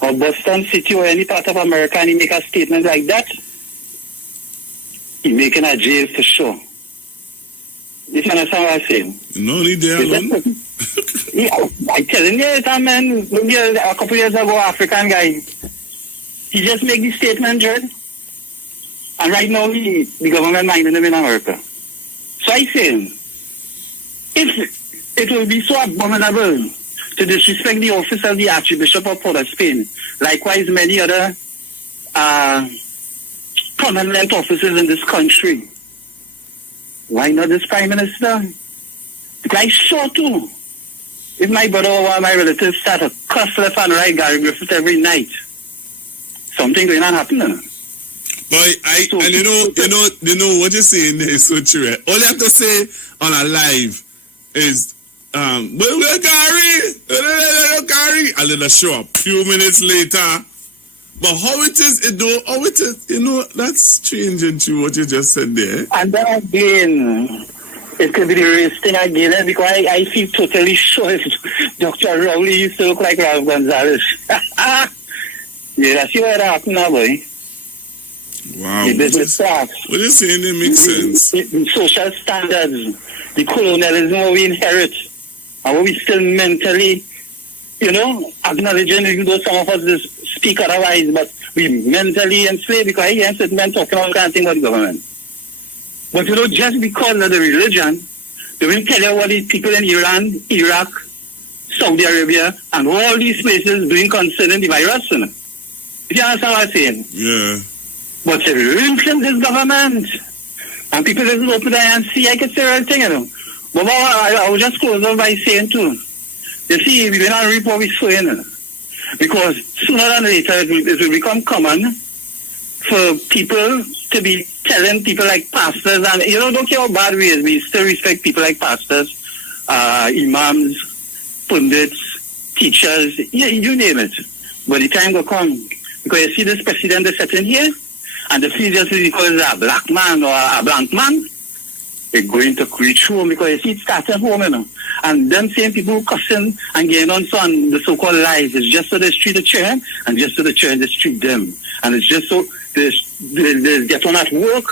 or Boston City or any part of America and he make a statement like that, he making a jail for sure. You understand what I'm saying? No need there alone. Yeah, I telling you, that man, a couple years ago, African guy, He just make the statement, Jed. And right now, the government minding him in America. So I say, if it will be so abominable to disrespect the office of the Archbishop of Port of Spain, likewise many other prominent officers in this country, why not this Prime Minister? Because I saw too. If my brother or one of my relatives start to cuss left and right Gary Griffith every night, something going on happening. Boy, and you know what you're saying there is so true. Right? All you have to say on a live is, we're Gary, and then I show up a few minutes later. But how it is, that's changing to what you just said there. And then again, it could be the race thing again, because I feel totally sure if Dr. Rowley used to look like Ralph Gonzalez. Yeah, that's what happened now, boy. Wow. The business class. What you're saying there makes sense. The social standards, the colonialism we inherit, and what we still mentally, acknowledging, even though some of us just speak otherwise, but we mentally enslaved, because I hear certain men talking all kinds of things about the government. But just because of the religion, they will tell you what the people in Iran, Iraq, Saudi Arabia, and all these places doing concerning the virus. You understand what I'm saying? Yeah. But if you influence this government, and people just open their and see, I can say everything, But I will just close off by saying too, you see, we will not reap what we sow in. Because sooner than later, it will become common for people to be telling people like pastors, and don't care how bad we is, we still respect people like pastors, imams, pundits, teachers, you name it. But the time will come, because you see this president is sitting here, and the feel just because a black man or a blank man, they're going to reach home, because you see it starting home, And them same people cussing and getting on the so-called lies, it's just so they treat the children, and just so the children just treat them. And it's just so they get on at work,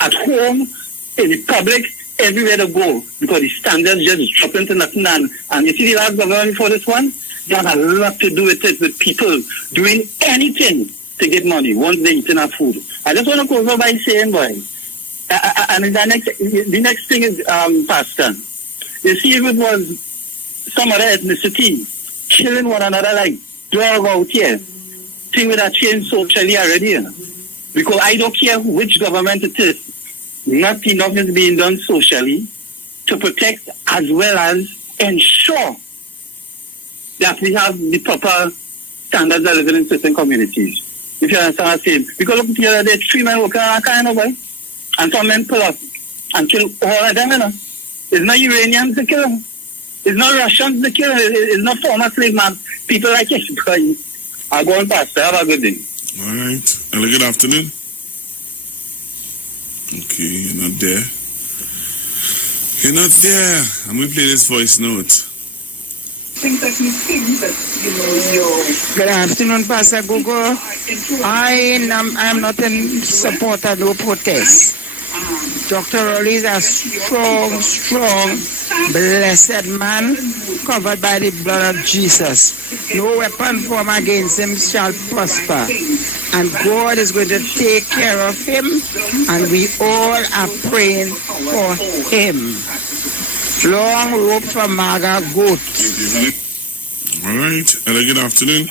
at home, in the public, everywhere they go, because the standards just drop into nothing. And you see the last government for this one, they have a lot to do with it, with people doing anything to get money once they eat enough food. I just want to go over by saying, boy, and the next thing is, Pastor, you see, if it was some other ethnicity killing one another like dog out here, thing would have changed socially already. Because I don't care which government it is, not enough is being done socially to protect as well as ensure that we have the proper standards of living in certain communities. If you understand what I'm saying. Because look, the other day, 3 men working on a kind of way, and some men pull up and kill all of them, It's not Iranians to kill them. It's not Russians to kill them. It's not former slave man. People like us. I'll go on past. Have a good day. All right. Hello, good afternoon. Okay, you're not there. You're not there. I'm going to play this voice note. Good afternoon, Pastor Google. I am not in support of no protest. Dr. Rowley is a strong, blessed man covered by the blood of Jesus. No weapon formed against him shall prosper. And God is going to take care of him, and we all are praying for him. Long rope for Maga goat. All right. Hello, good afternoon.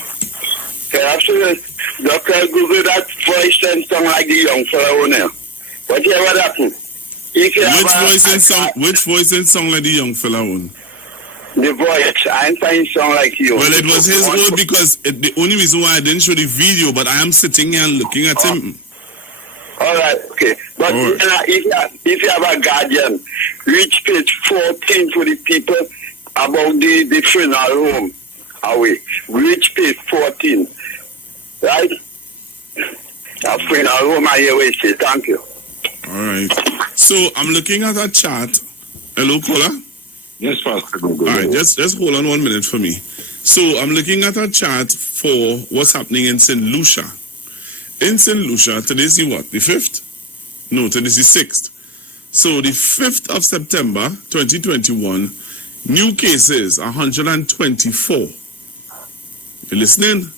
Good afternoon. Dr. Google, that voice and sound like the young fellow now. Whatever happened? Which voice and song like the young fella on? The voice. I'm saying song like you. Well, it was his own, because the only reason why I didn't show the video, but I am sitting here and looking at him. All right, okay. But if you have a guardian, reach page 14 for the people about the funeral home away. Reach page 14. Right? A funeral home I always say, thank you. All right. So I'm looking at a chart. Hello, caller? Yes, Pastor. All right, just hold on 1 minute for me. So I'm looking at a chart for what's happening in St. Lucia. In St. Lucia, today's the what? The 5th? No, today's the 6th. So the 5th of September, 2021, new cases, 124. You listening?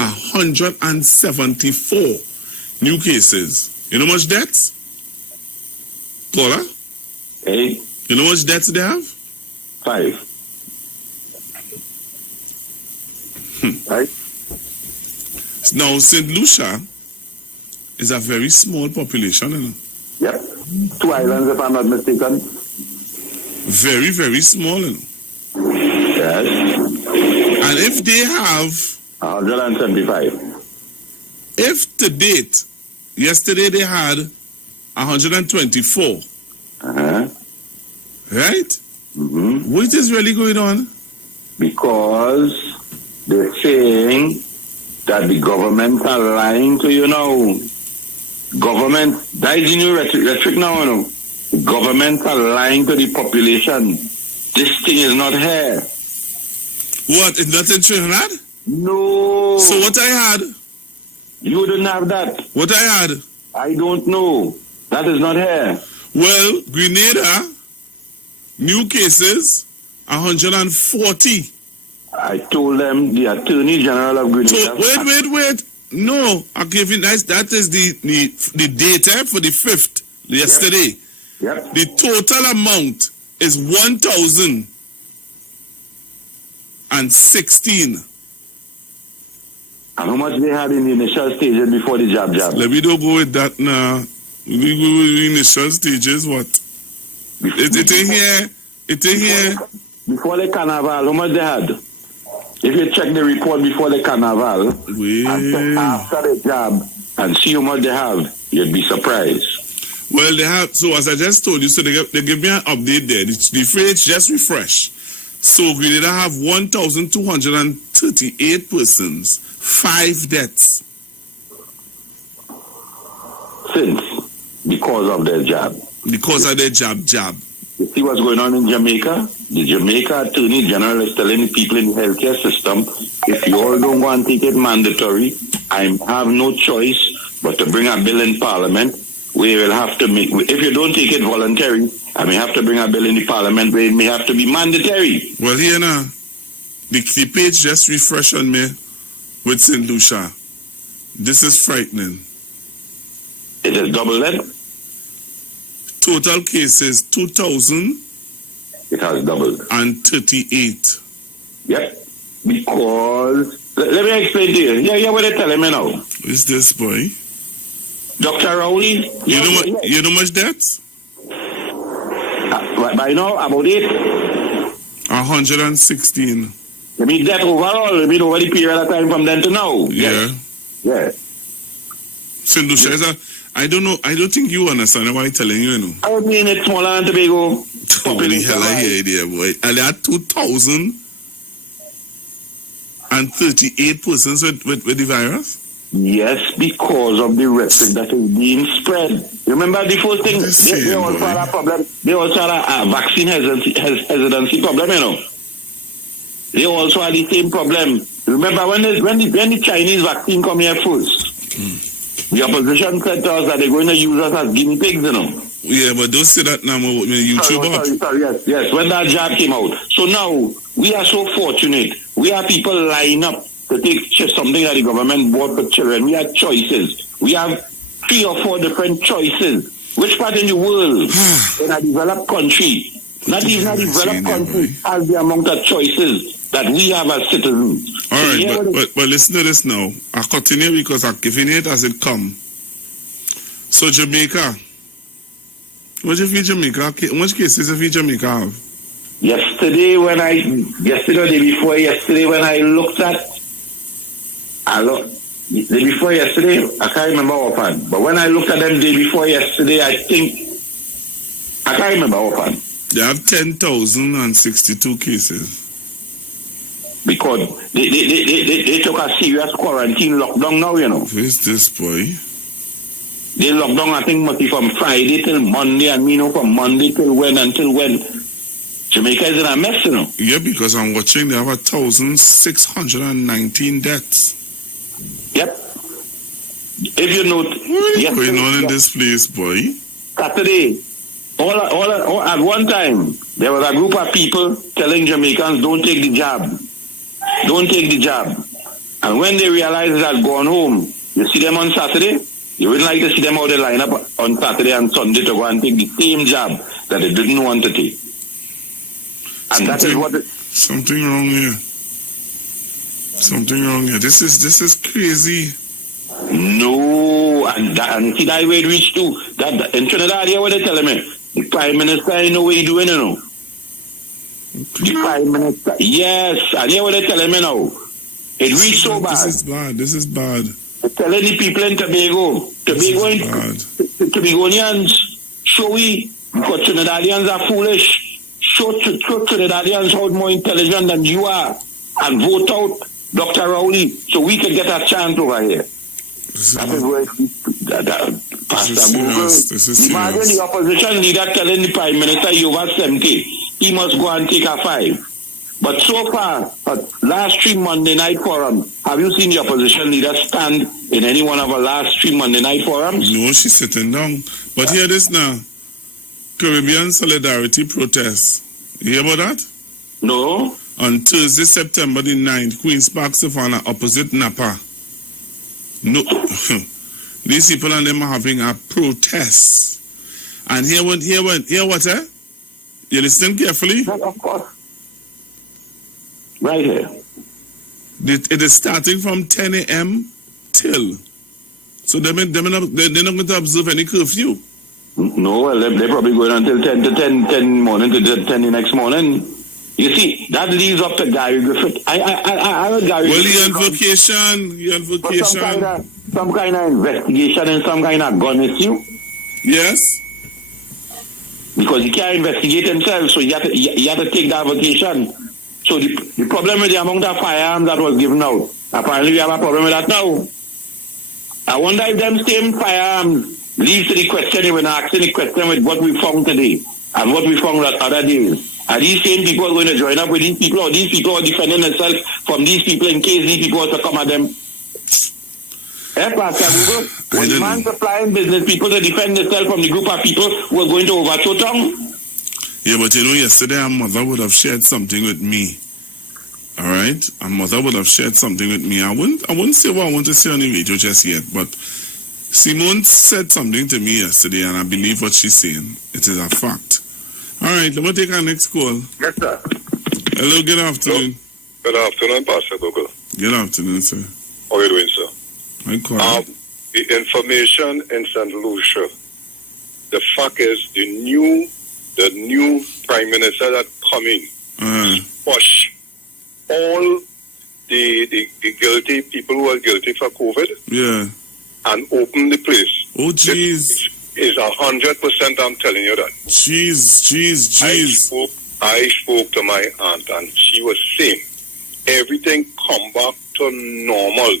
174 new cases. You know how much deaths? Caller? Hey. You know how much deaths they have? 5. Right? Now, St. Lucia is a very small population. You know? Yep. 2 islands, if I'm not mistaken. Very, very small. You know? Yes. And if they have 175. If to date, yesterday they had 124. Uh-huh. Right? Mm-hmm. What is really going on? Because they're saying that the government are lying to you now. Government, that is the new rhetoric now, you know. The government are lying to the population. This thing is not here. What, is that in Trinidad? No. So what I had? You didn't have that. What I had? I don't know. That is not here. Well, Grenada, new cases, 140. I told them the Attorney General of Grenada. So, wait. No, I'll give you that is the data for the 5th, yesterday. Yep. The total amount is 1,016. And how much they had in the initial stages before the jab? Let me don't go with that now. We go with the initial stages, what? It in here. Before the carnival, how much they had? If you check the report before the carnival, and after the jab, and see how much they have, you'd be surprised. Well, they have, so as I just told you, so they give me an update there. The phrase just refresh. So Grenada have 1,238 persons, 5 deaths. Since, because of their jab. Because of their jab. You see what's going on in Jamaica? The Jamaica Attorney General is telling people in the healthcare system, if you all don't want to take it mandatory, I have no choice but to bring a bill in Parliament where you will have to make, if you don't take it voluntary, I may have to bring a bill in the Parliament where it may have to be mandatory. Well, here now, the page just refreshed on me with St. Lucia. This is frightening. It is double that? Total cases, 2,000. It has doubled. And 38. Yep. Because, let me explain to you. Yeah, what they telling me now. Who's this boy? Dr. Rowley. You know much deaths? By now, about 8. 116. I mean, that overall, I mean, over the period of time from then to now. Yeah. Yeah. St. Lucia is I don't know. I don't think you understand why I'm telling you, you know. I mean, it's smaller than Tobago. Holy hell, I hear there, boy. And there are 2,038 persons with the virus? Yes, because of the rhetoric that is being spread. Remember the first thing, they also had a problem. They also had a vaccine hesitancy problem, you know. They also had the same problem. Remember when the Chinese vaccine come here first? The opposition said to us that they're going to use us as guinea pigs, you know. Yeah, but don't say that now, YouTube. Sorry, yes, when that jab came out. So now, we are so fortunate. We have people line up to take something that the government bought for children. We have choices. We have 3 or 4 different choices. Which part in the world, in a developed country, not even a developed country, has the amount of choices that we have as citizens? All right, but listen to this now. I continue because I'm giving it as it come. So Jamaica, how much cases of Jamaica have? Yesterday when I looked at, the day before yesterday, I can't remember offhand. But when I looked at them day before yesterday, I can't remember offhand. They have 10,062 cases. Because they took a serious quarantine lockdown now, you know. Who is this boy? They locked down, I think, must be from Friday till Monday, and me know from Monday till when, until when. Jamaica is in a mess, you know. Yeah, because I'm watching, they have 1,619 deaths. Yep. If you note, what is going on in this place, boy? Saturday, all at one time, there was a group of people telling Jamaicans, don't take the jab. Don't take the jab. And when they realize they had gone home, you see them on Saturday, you wouldn't like to see them out there line up on Saturday and Sunday to go and take the same job that they didn't want to take. And that is what... Something wrong here. Something wrong here. This is crazy. No, and see that way it reached to that in Trinidad here what they telling me. The Prime Minister, I know what he doing, you know. The Prime Minister, yes, and here what they telling me now. It reached so bad. This is bad. They're telling the people in Tobago, Tobagonians, show we, because Trinidadians are foolish. Show Trinidadians how more intelligent than you are, and vote out Dr. Rowley, so we can get a chance over here. That is where Pastor Google. Imagine the opposition leader telling the Prime Minister he over 70. He must go and take a 5. But so far, last 3 Monday night forums, have you seen the opposition leader stand in any one of our last 3 Monday night forums? No, she's sitting down. But hear this now. Caribbean Solidarity Protest. You hear about that? No. On Thursday, September the 9th, Queen's Park Savannah, opposite Napa. No, these people and them are having a protest. And hear what, eh? You listen carefully? Of course. Right here. It is starting from 10 a.m. till. So they're not going to observe any curfew. No, well, they're probably going until 10 morning to 10 the next morning. You see, that leaves up to Gary Griffith. I heard Gary Well, Griffith. he on vacation. Some kind of investigation and some kind of gun issue. Yes. Because he can't investigate himself, so he had to take that vacation. So the problem with the amount of firearms that was given out, apparently we have a problem with that now. I wonder if them same firearms leads to the question when asking the question with what we found today and what we found that other days. Are these same people going to join up with these people, or these people are defending themselves from these people in case these people are to come at them? Pastor Google, when man supplying business people to defend themselves from the group of people who are going to overthrow town? Yeah, but you know, yesterday our mother would have shared something with me. All right? Our mother would have shared something with me. I wouldn't say what I want to say on the radio just yet, but Simone said something to me yesterday, and I believe what she's saying. It is a fact. All right, let me take our next call. Yes, sir. Hello, good afternoon. Good afternoon, Pastor Google. Good afternoon, sir. How are you doing, sir? I'm calling. The information in St. Lucia, the fact is the new Prime Minister that coming push all the guilty people who are guilty for COVID and open the place. Oh, jeez. Is 100%, I'm telling you that. Jeez. I spoke to my aunt and she was saying everything come back to normal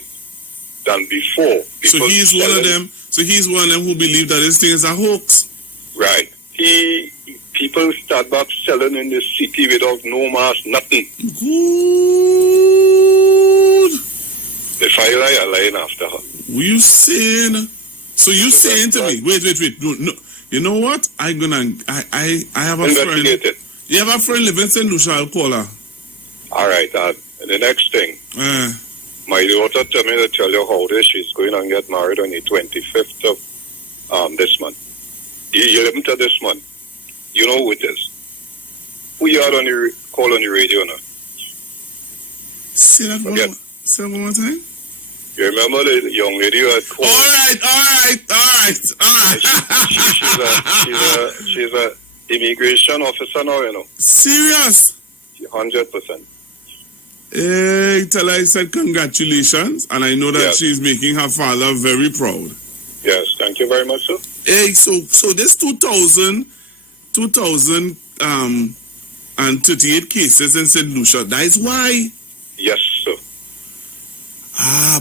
than before. So he's one of them who believe that this thing is a hoax. Right. People start back selling in the city without no mask, nothing. Good. The fire are lying after her. Were you saying? So you saying to me? Wait. No. You know what? I have a friend. You have a friend living in St. Lucia. I'll call her. All right. And the next thing. My daughter told me to tell you how she's going to get married on the 25th of this month. You live to this month. You know who it is. Who you had on the call on the radio now? Say that one more time. You remember the young lady who had called? All right. She's a immigration officer now, you know. Serious? 100%. Hey, tell her I said congratulations, and I know that she's making her father very proud. Yes, thank you very much, sir. Hey, so this 2,038 cases in St. Lucia, that is why? Yes, sir.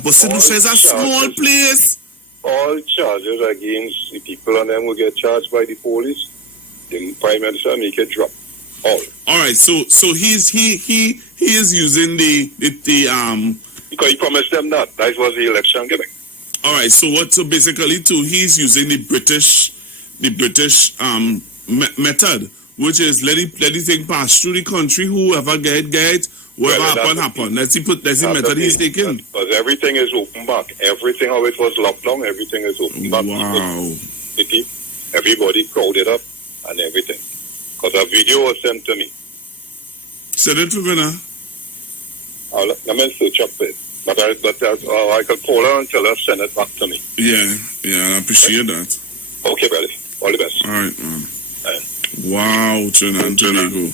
But St. Lucia is a small place. All charges against the people and them will get charged by the police. The Prime Minister make it drop. All right, so he is using the because he promised them that. That was the election giving. All right, so basically too, he's using the British method, which is let the thing pass through the country. Whoever get, Whatever happened. Let's see method he's taking. Because everything is open back. Everything how it was locked down, everything is open back. Wow. Everybody crowded up and everything. Because a video was sent to me. Send it to me now. Let me search up it. But I could call her and tell her send it back to me. Yeah, I appreciate that. Okay, brother. All the best. All right, man. Wow, Trinidad and Tobago.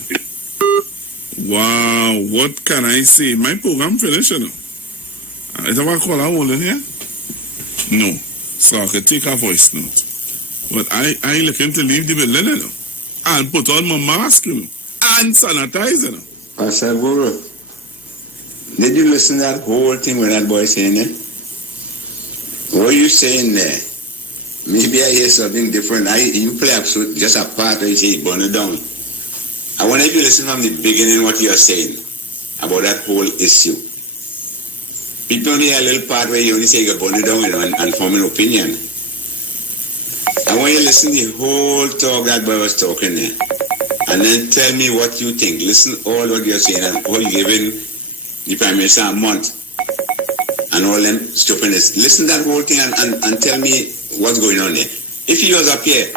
Wow, what can I say? My program finished, you know. Is that what I call her holding here? No. So I could take her voice note. But I looking to leave the building, you know. And put on my mask, you know. And sanitize, you know. Pastor Guru, did you listen to that whole thing when that boy saying it? What are you saying there? Maybe I hear something different. You play absolute just a part where you say burn it down. I want you to listen from the beginning what you are saying about that whole issue. People only hear a little part where you only say you burn it down, you know, and form an opinion. I want you to listen to the whole talk that boy was talking there. And then tell me what you think. Listen all what you're saying and all giving the Prime Minister a month and all them stupidness. Listen to that whole thing and tell me what's going on there. If he was up here,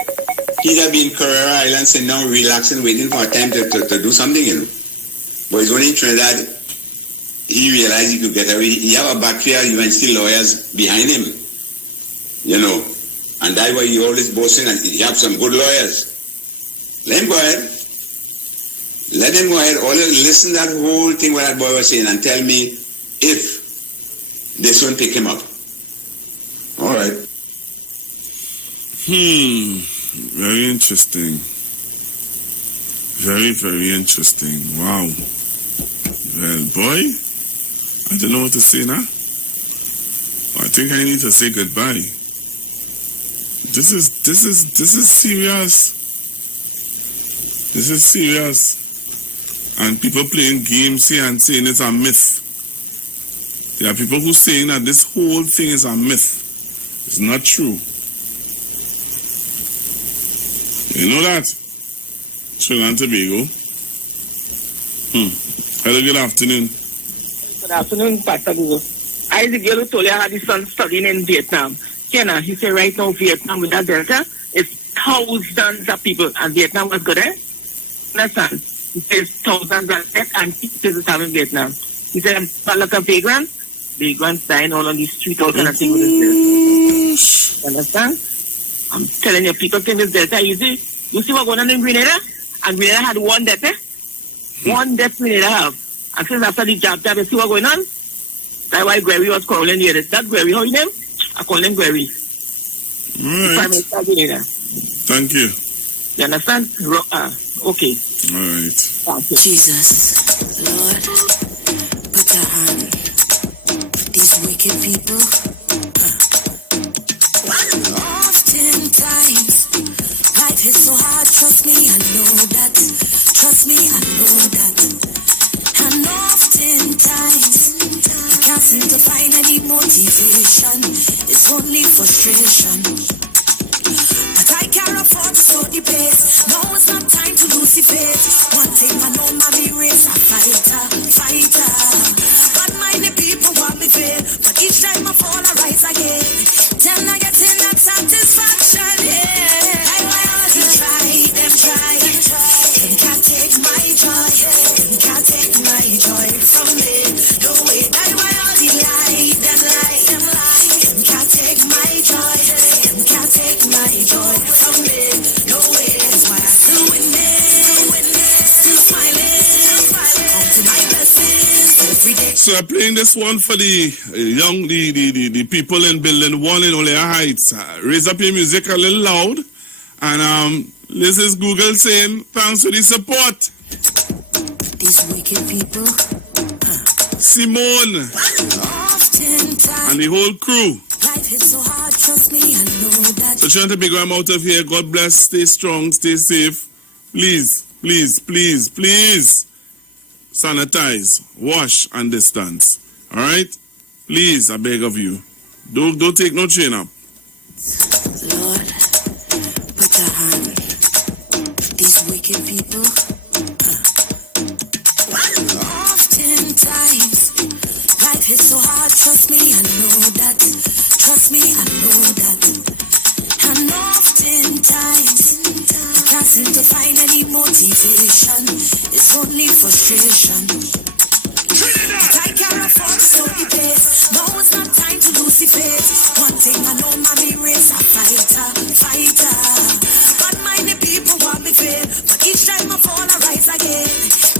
he'd have been Carrera Island sitting down, relaxing, waiting for a time to do something, you know. But he's only in Trinidad, he realized he could get away. He have a battery of UNC lawyers behind him, you know. And that's why he always boasting and he have some good lawyers. Let him go ahead. Let him go ahead. Listen to that whole thing what that boy was saying and tell me if this one pick him up. All right. Very interesting. Very, very interesting. Wow. Well, boy, I don't know what to say now. I think I need to say goodbye. This is serious. This is serious. And people playing games here and saying it's a myth. There are people who saying that this whole thing is a myth. It's not true. You know that? Trinidad and Tobago. Hello, good afternoon. Good afternoon, Pastor Google. I the girl who told you I had his son studying in Vietnam. Kenna, he said right now Vietnam with that Delta, it's thousands of people and Vietnam was good, eh? Understand? He says thousands of death and people have in Vietnam. He said, a lot of vagrants dying all on the street, all kind of things with this. Understand? I'm telling you, people think this Delta easy. You see what going on in Grenada? And Grenada had one death, eh? One death Grenada have. And since after the job, you see what going on? That's why Gary was calling here. That Gary, how you name? I call him Gary. All right. Thank you. You understand? Okay. All right. Jesus, Lord, put your hand. These wicked people. Oftentimes, life is so hard. Trust me, I know that. Trust me, I know that. And oftentimes, you can't seem to find any motivation. It's only frustration. But I can't afford to slow the pace. No, it's not time to lose the faith. One thing I know, mommy race a fighter. But mind the people want me fail. But each time I fall, I rise again. Till I get in that satisfaction, yeah. I want to try, them try. Them can't take my joy. Them can't take my joy from me. No way, I want to lie, them lie. Them can't take my joy. Them can't take my joy from me. No way, that's why I'm still winning. Still smiling. Counting my blessings every day. So I'm playing this one for the the people in building 1 in Olea Heights. Raise up your music a little loud. And this is Google saying thanks for the support. These wicked people. Simone and the whole crew. Life is so hard, trust me, I know that. So trying to big I'm out of here. God bless. Stay strong. Stay safe. Please, please, please, please. Sanitize, wash, and distance. All right? Please, I beg of you. Don't take no chain up. Lord, put your hand. These wicked people. Often Life is so hard, trust me, I know that. Trust me, I know that. And oftentimes, I can't seem to find any motivation. It's only frustration. But I can't afford to slow the pace. No, it's not time to lose the faith. One thing I know, mommy race a fighter, fighter. But many people want me fail. But each time I fall, I rise again.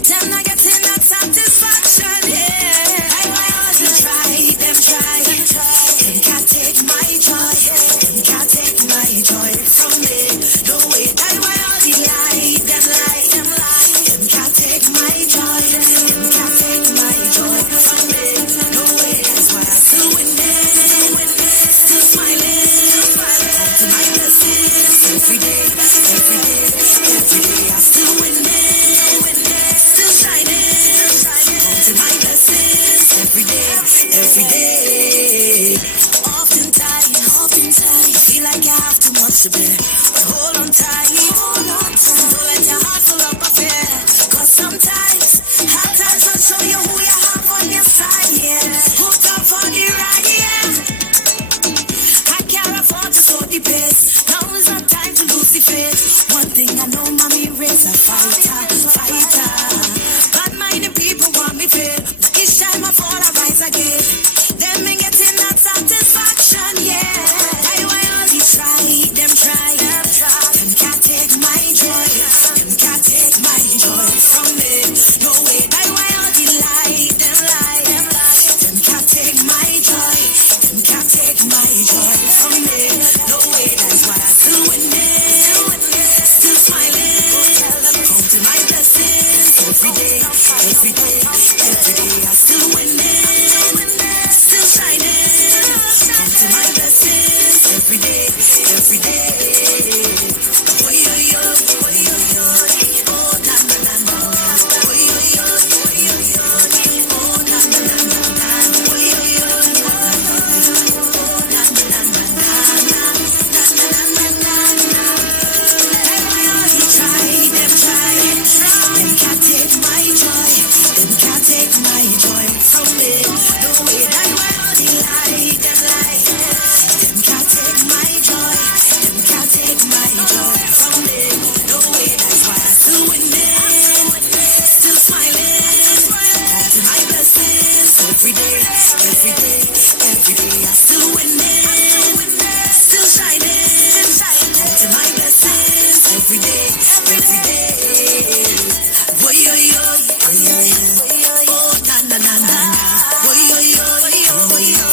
Then I get in that satisfaction, yeah. I want to try, them try. Them can't take my joy. Them can't take my joy from me. No way, I want all the lie. Them lie, them lie. Them can't take my joy. Them can't take my joy from me. No way, that's why I'm still winning. Still smiling. Come to my blessings every day, every day, every day. I'm still winning. Still shining. Come to my blessings every day, every day. Oftentimes, feel like you have too much to bear. But hold on tight. Don't let your heart full up of fear. Cause sometimes, hard times will show you who you have on your side, yeah. Hooked up for the ride, yeah. I can't afford to slow the pace. Now is not time to lose the faith. One thing I know, mommy raise a fighter, fighter. But many people want me fail. But each time I fall, I rise again. Then me getting that satisfaction, yeah. I want all the try, them try. Them can't take my joy. Them can't take my joy from me. No way, I want all the lie, them lie. Them can't take my joy. Them can't take my joy from me. No way, that's why I'm still winning. Still smiling. Come to my blessings every day, every day, every day. I'm still winning. Still shining. Come to my blessings every day, every day. Oh, yo, yo, oh, yo, yo, oh, na, na, na, na. Oh, yo, yo, oh, yo, yo, oh, na, na, na, na, na. Oh, yo, yo, oh, na, na, na, na, na, na, na, na, na, na. Everybody try, them try. Them can't take my joy. Them can't take my joy from me. No way, that will be lie, them lie. Them can't take my joy. Them can't take my joy from me. No way, that's why I'm still winning. Still smiling. Come to my blessings every day, every day, every day. I'm still winning. Still shining. Come to my blessings every day, every day. Oh, yo, yo, oh, yo, yo, oh, na, na, na, na. Oh, yo, yo, oh, yo,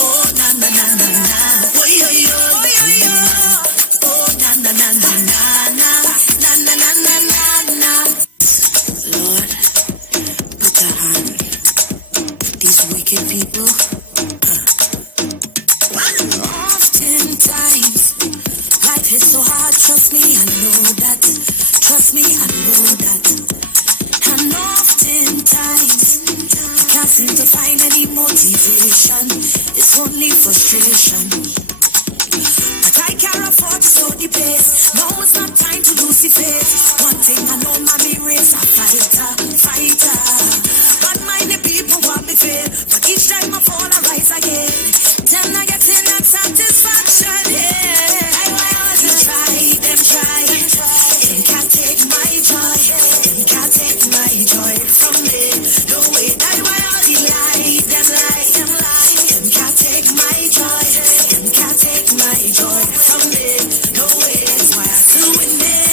oh, na, na, na, na, na. Oh, yo, yo, oh, na, na, na, na, na, na, na, na, na, na, na, na. Lord, put a hand. These wicked people. Oftentimes, life is so hard. Trust me, I know that. Trust me, I know that. And oftentimes, I can't seem to find any motivation. It's only frustration. But I can't afford to slow the pace. No, it's not time to lose the faith. One thing I know, mommy race a fighter, fighter. But many people want me fail. But each time I fall, I rise again. Then I get in that satisfaction, yeah. I want to try, them try. Them can't take my joy. Them can't take my joy from me. No way, I want all the lie, them lie, them lie. Them can't take my joy. Them can't take my joy from me. No way, that's why I'm still winning.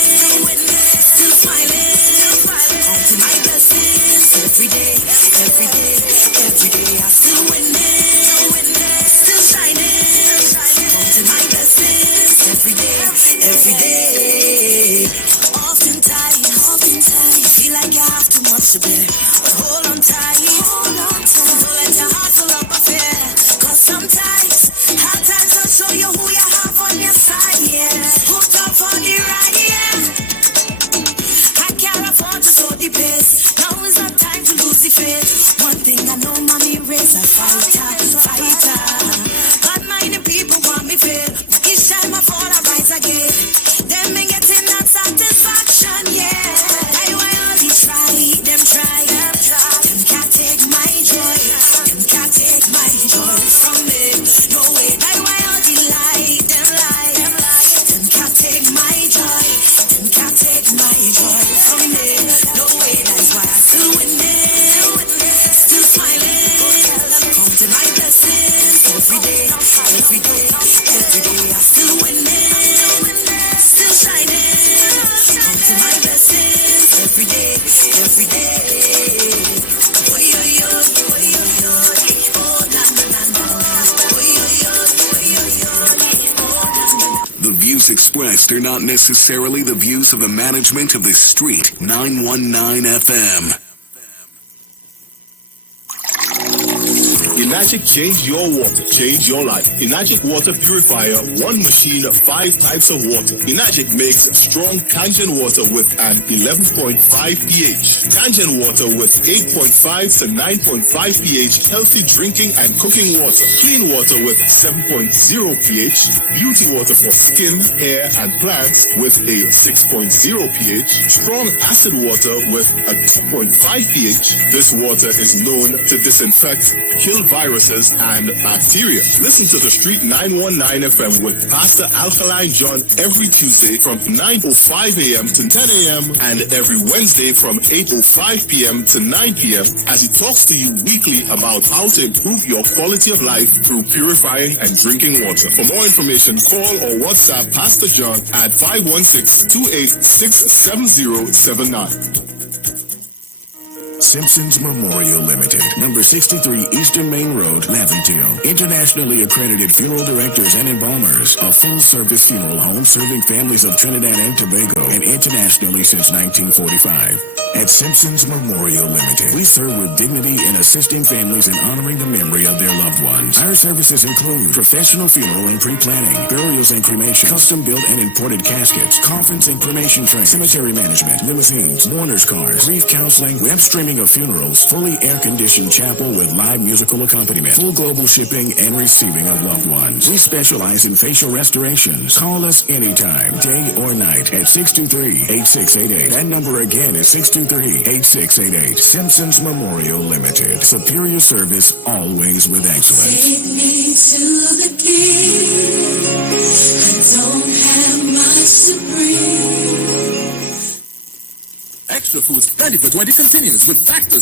Still smiling. Come to my blessings every day, every day, every day. I'm still winning. Still shining. Come to my blessings every day, every day. Oftentimes, feel like you have too much to bear. But hold on tight. Don't let your heart full up of fear. Cause sometimes, hard times will show you who you have on your side, yeah. Hooked up for the ride, yeah. I can't afford to slow the pace. Now is not time to lose the faith. One thing I know, mommy raise a fight. every day I still winning, still shining. Come to my blessings every day. The views expressed are not necessarily the views of the management of the Street 919 FM. Enagic change your water, change your life. Enagic water purifier, one machine, 5 types of water. Enagic makes strong Kangen water with an 11.5 pH. Kangen water with 8.5 to 9.5 pH, healthy drinking and cooking water. Clean water with 7.0 pH. Beauty water for skin, hair and plants with a 6.0 pH. Strong acid water with a 2.5 pH. This water is known to disinfect, kill viruses and bacteria. Listen to the Street 919 FM with Pastor Alkaline John every Tuesday from 9:05 a.m. to 10 a.m. and every Wednesday from 8:05 p.m. to 9 p.m. as he talks to you weekly about how to improve your quality of life through purifying and drinking water. For more information, call or WhatsApp Pastor John at 516-286-7079. Simpson's Memorial Limited, number 63 Eastern Main Road, Laventille. Internationally accredited funeral directors and embalmers. A full-service funeral home serving families of Trinidad and Tobago and internationally since 1945. At Simpson's Memorial Limited, we serve with dignity in assisting families in honoring the memory of their loved ones. Our services include professional funeral and pre-planning, burials and cremation, custom-built and imported caskets, coffins and cremation trays, cemetery management, limousines, mourners cars, grief counseling, web streaming of funerals, fully air-conditioned chapel with live musical accompaniment, full global shipping and receiving of loved ones. We specialize in facial restorations. Call us anytime, day or night, at 623-8688. That number again is 623-8688. Simpsons Memorial Limited. Superior service, always with excellence. Take me to the King. I don't have much to bring. Extra Foods 30 for 20 continues with Back to